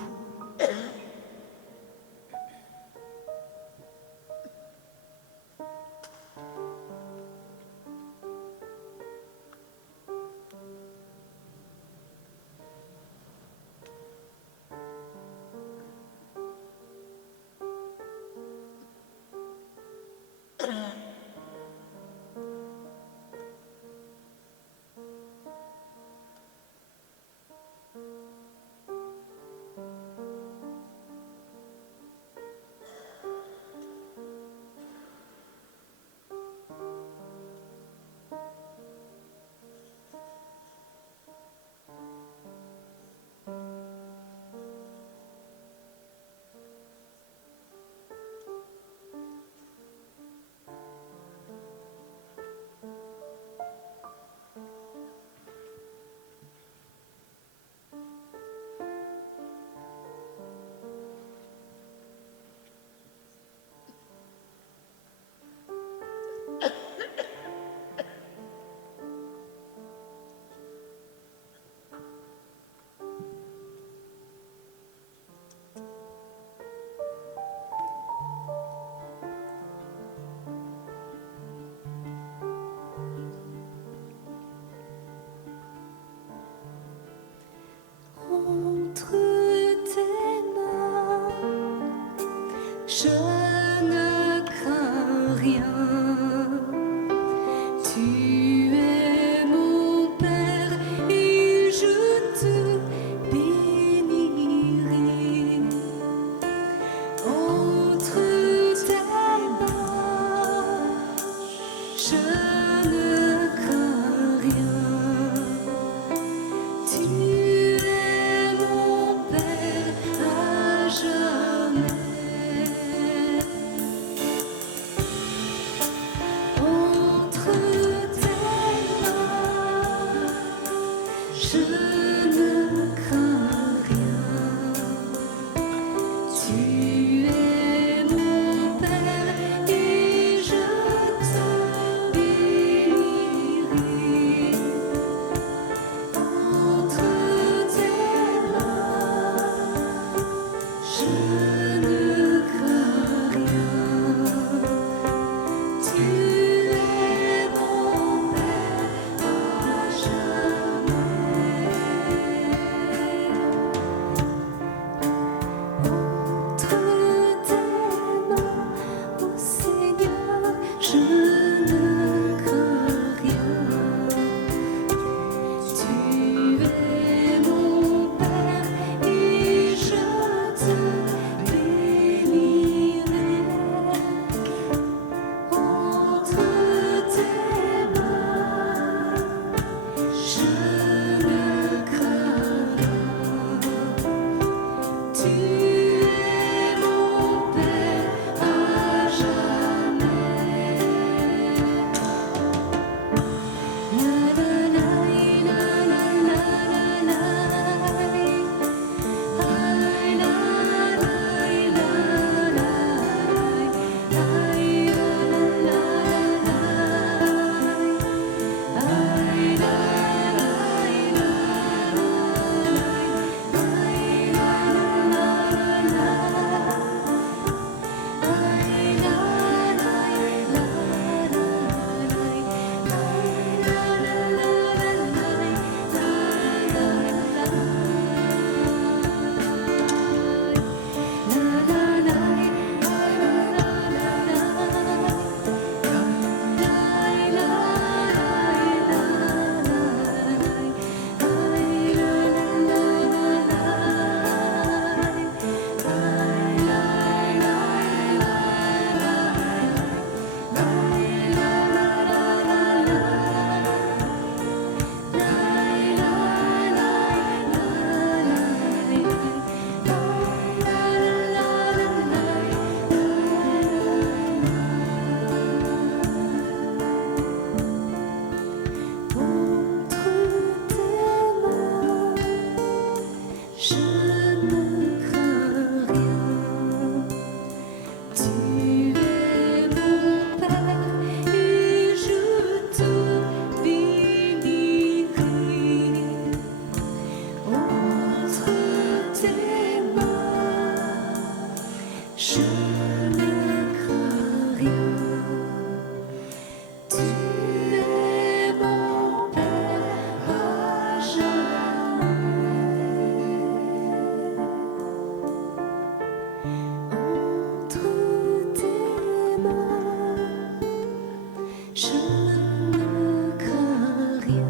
Je ne crains rien.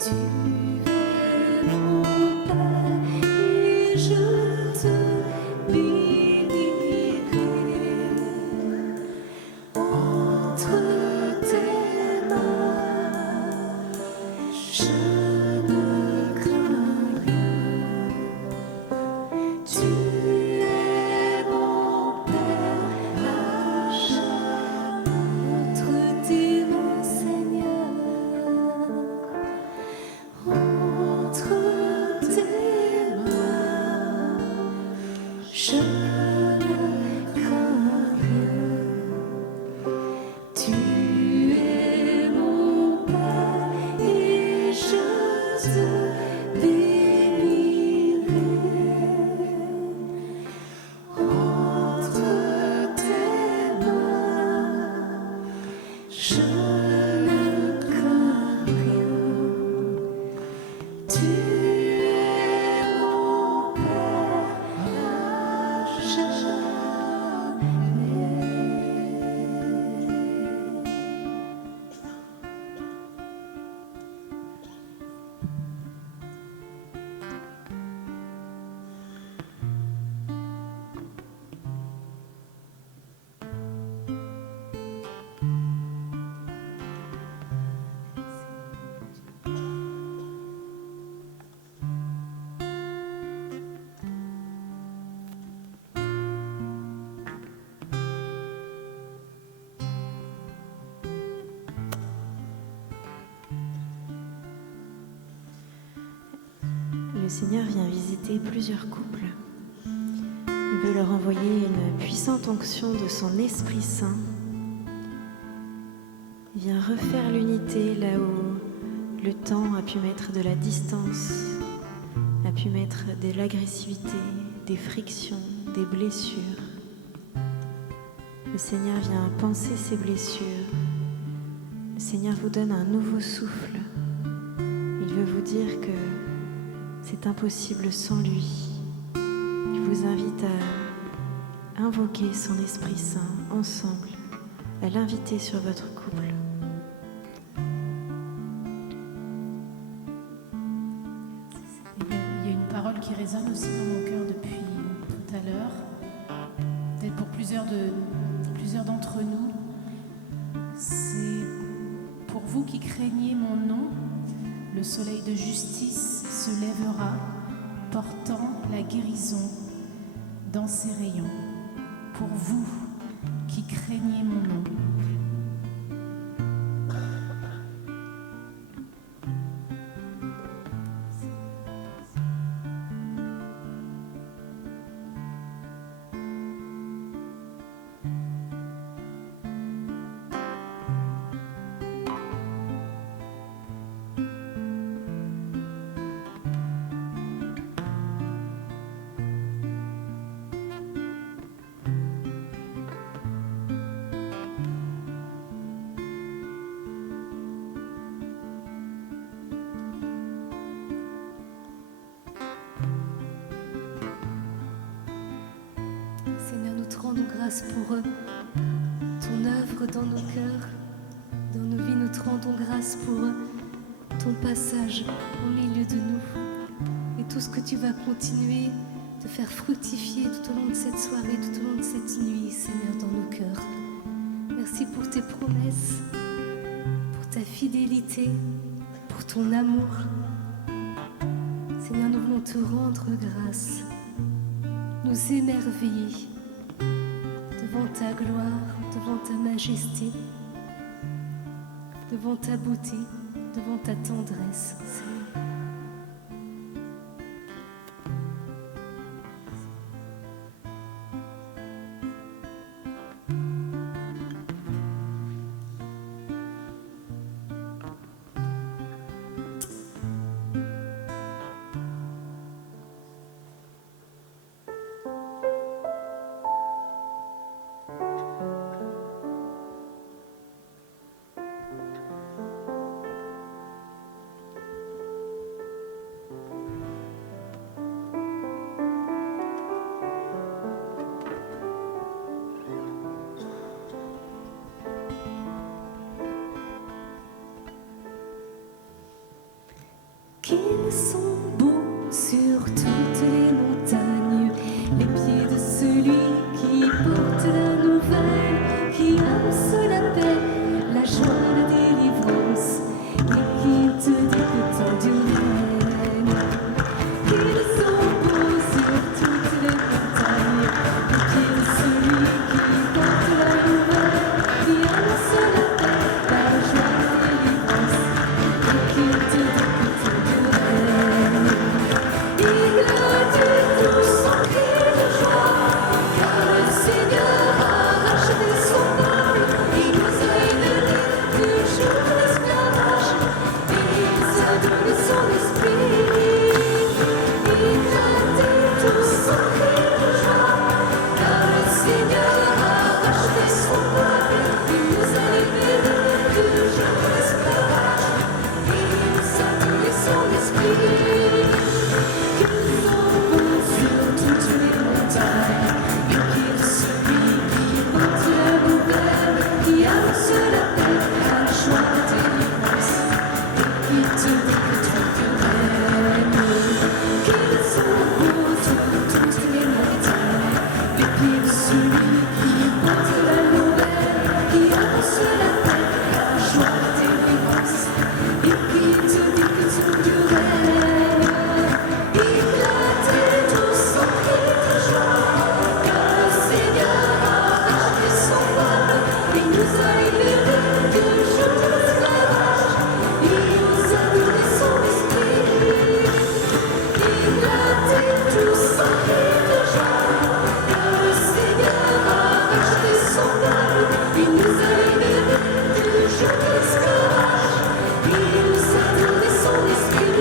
Tu es mon Père et je te bénirai. Entre tes mains, je ne crains rien. Tu es mon Père à jamais. Entre tes mains, Seigneur, entre tes mains, je ne crains rien. Tu es mon Père et je te bénirai. Entre tes mains, je ne crains rien. Tu es mon Père à jamais. Le Seigneur vient visiter plusieurs couples. Il veut leur envoyer une puissante onction de son Esprit Saint. Il vient refaire l'unité là où le temps a pu mettre de la distance, a pu mettre de l'agressivité, des frictions, des blessures. Le Seigneur vient panser ces blessures. Le Seigneur vous donne un nouveau souffle. Il veut vous dire que c'est impossible sans lui. Il vous invite à invoquer son Esprit Saint ensemble, à l'inviter sur votre couple. Il y a une parole qui résonne aussi dans mon cœur depuis tout à l'heure, peut-être pour plusieurs d'entre nous. C'est pour vous qui craignez mon nom, le soleil de justice se lèvera, portant la guérison dans ses rayons. Pour vous qui craignez mon nom. Seigneur, nous te rendons grâce pour ton œuvre dans nos cœurs, dans nos vies. Nous te rendons grâce pour ton passage au milieu de nous et tout ce que tu vas continuer de faire fructifier tout au long de cette soirée, tout au long de cette nuit, Seigneur, dans nos cœurs. Merci pour tes promesses, pour ta fidélité, pour ton amour. Seigneur, nous voulons te rendre grâce, nous émerveiller devant ta gloire, devant ta majesté, devant ta beauté, devant ta tendresse, Seigneur. Qu'ils sont beaux sur toutes les montagnes, les pieds de celui qui porte la nouvelle, qui annonce la paix, la joie, la délivrance, et qui te dit que ton Dieu règne. Qu'ils sont beaux sur toutes les montagnes, les pieds de celui qui porte la nouvelle, qui annonce la paix, la joie, la délivrance, et qui te dit que ton Dieu règne. Il a dit tout son cri de joie, car le Seigneur a racheté son peuple. Il nous a élevés du jour de l'esclavage, et il nous a donné son esprit. Il a dit tout son cri de joie, car le Seigneur a racheté son peuple. Il nous a élevés du jour de l'esclavage, et il nous a donné son esprit. Qu'ils sont beaux sur toutes les montagnes, et qu'il celui qui porte la nouvelle, qui annonce la paix, la joie, la délivrance, et qui te dit que ton Dieu règne. Qu'ils sont beaux sur toutes les montagnes, les pieds de celui qui porte la nouvelle, qui annonce la paix, la joie, la délivrance, et qui te dit que ton Dieu règne. Il a dit tout son cri de joie, car le Seigneur a racheté son peuple. Il nous a élevés du jour de l'esclavage, il nous a donné son esprit. Il a dit tout son cri de joie, car le Seigneur a racheté son peuple. Il nous a élevés du jour de l'esclavage, il nous a donné son esprit.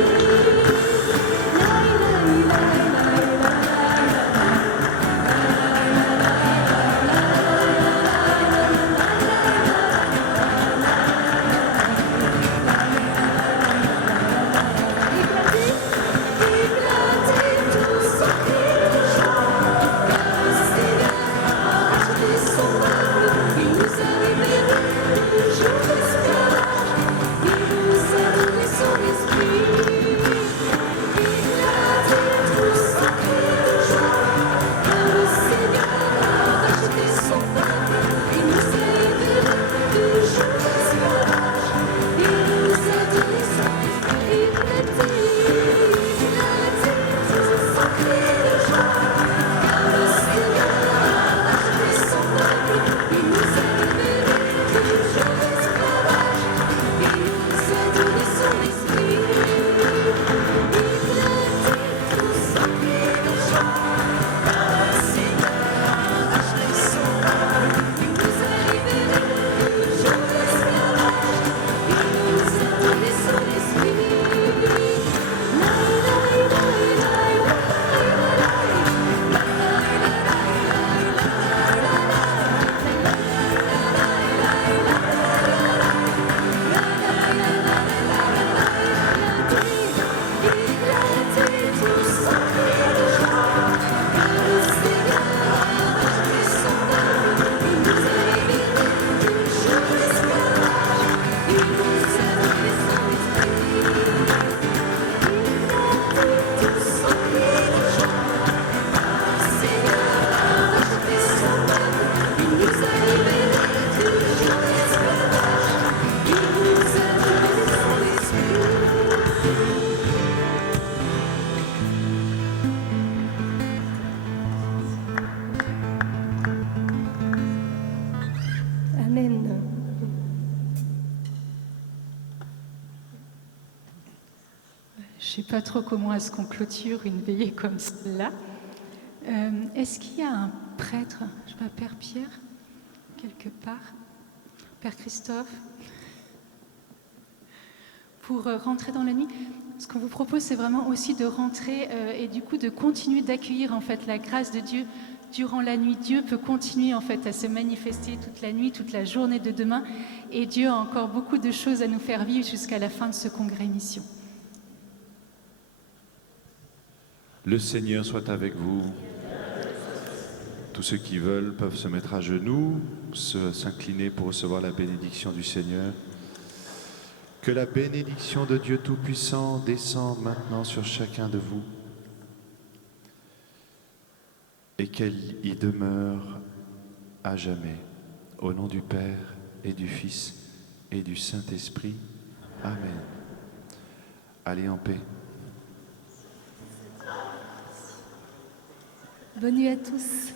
Amen. Je ne sais pas trop comment est-ce qu'on clôture une veillée comme celle-là. Est-ce qu'il y a un prêtre, je ne sais pas, Père Pierre, quelque part, Père Christophe, pour rentrer dans la nuit? Ce qu'on vous propose, c'est vraiment aussi de rentrer et du coup de continuer d'accueillir en fait la grâce de Dieu durant la nuit. Dieu peut continuer en fait à se manifester toute la nuit, toute la journée de demain, et Dieu a encore beaucoup de choses à nous faire vivre jusqu'à la fin de ce congrès mission. Le Seigneur soit avec vous. Tous ceux qui veulent peuvent se mettre à genoux, s'incliner pour recevoir la bénédiction du Seigneur. Que la bénédiction de Dieu Tout-Puissant descende maintenant sur chacun de vous et qu'elle y demeure à jamais. Au nom du Père et du Fils et du Saint-Esprit. Amen. Allez en paix. Bonne nuit à tous.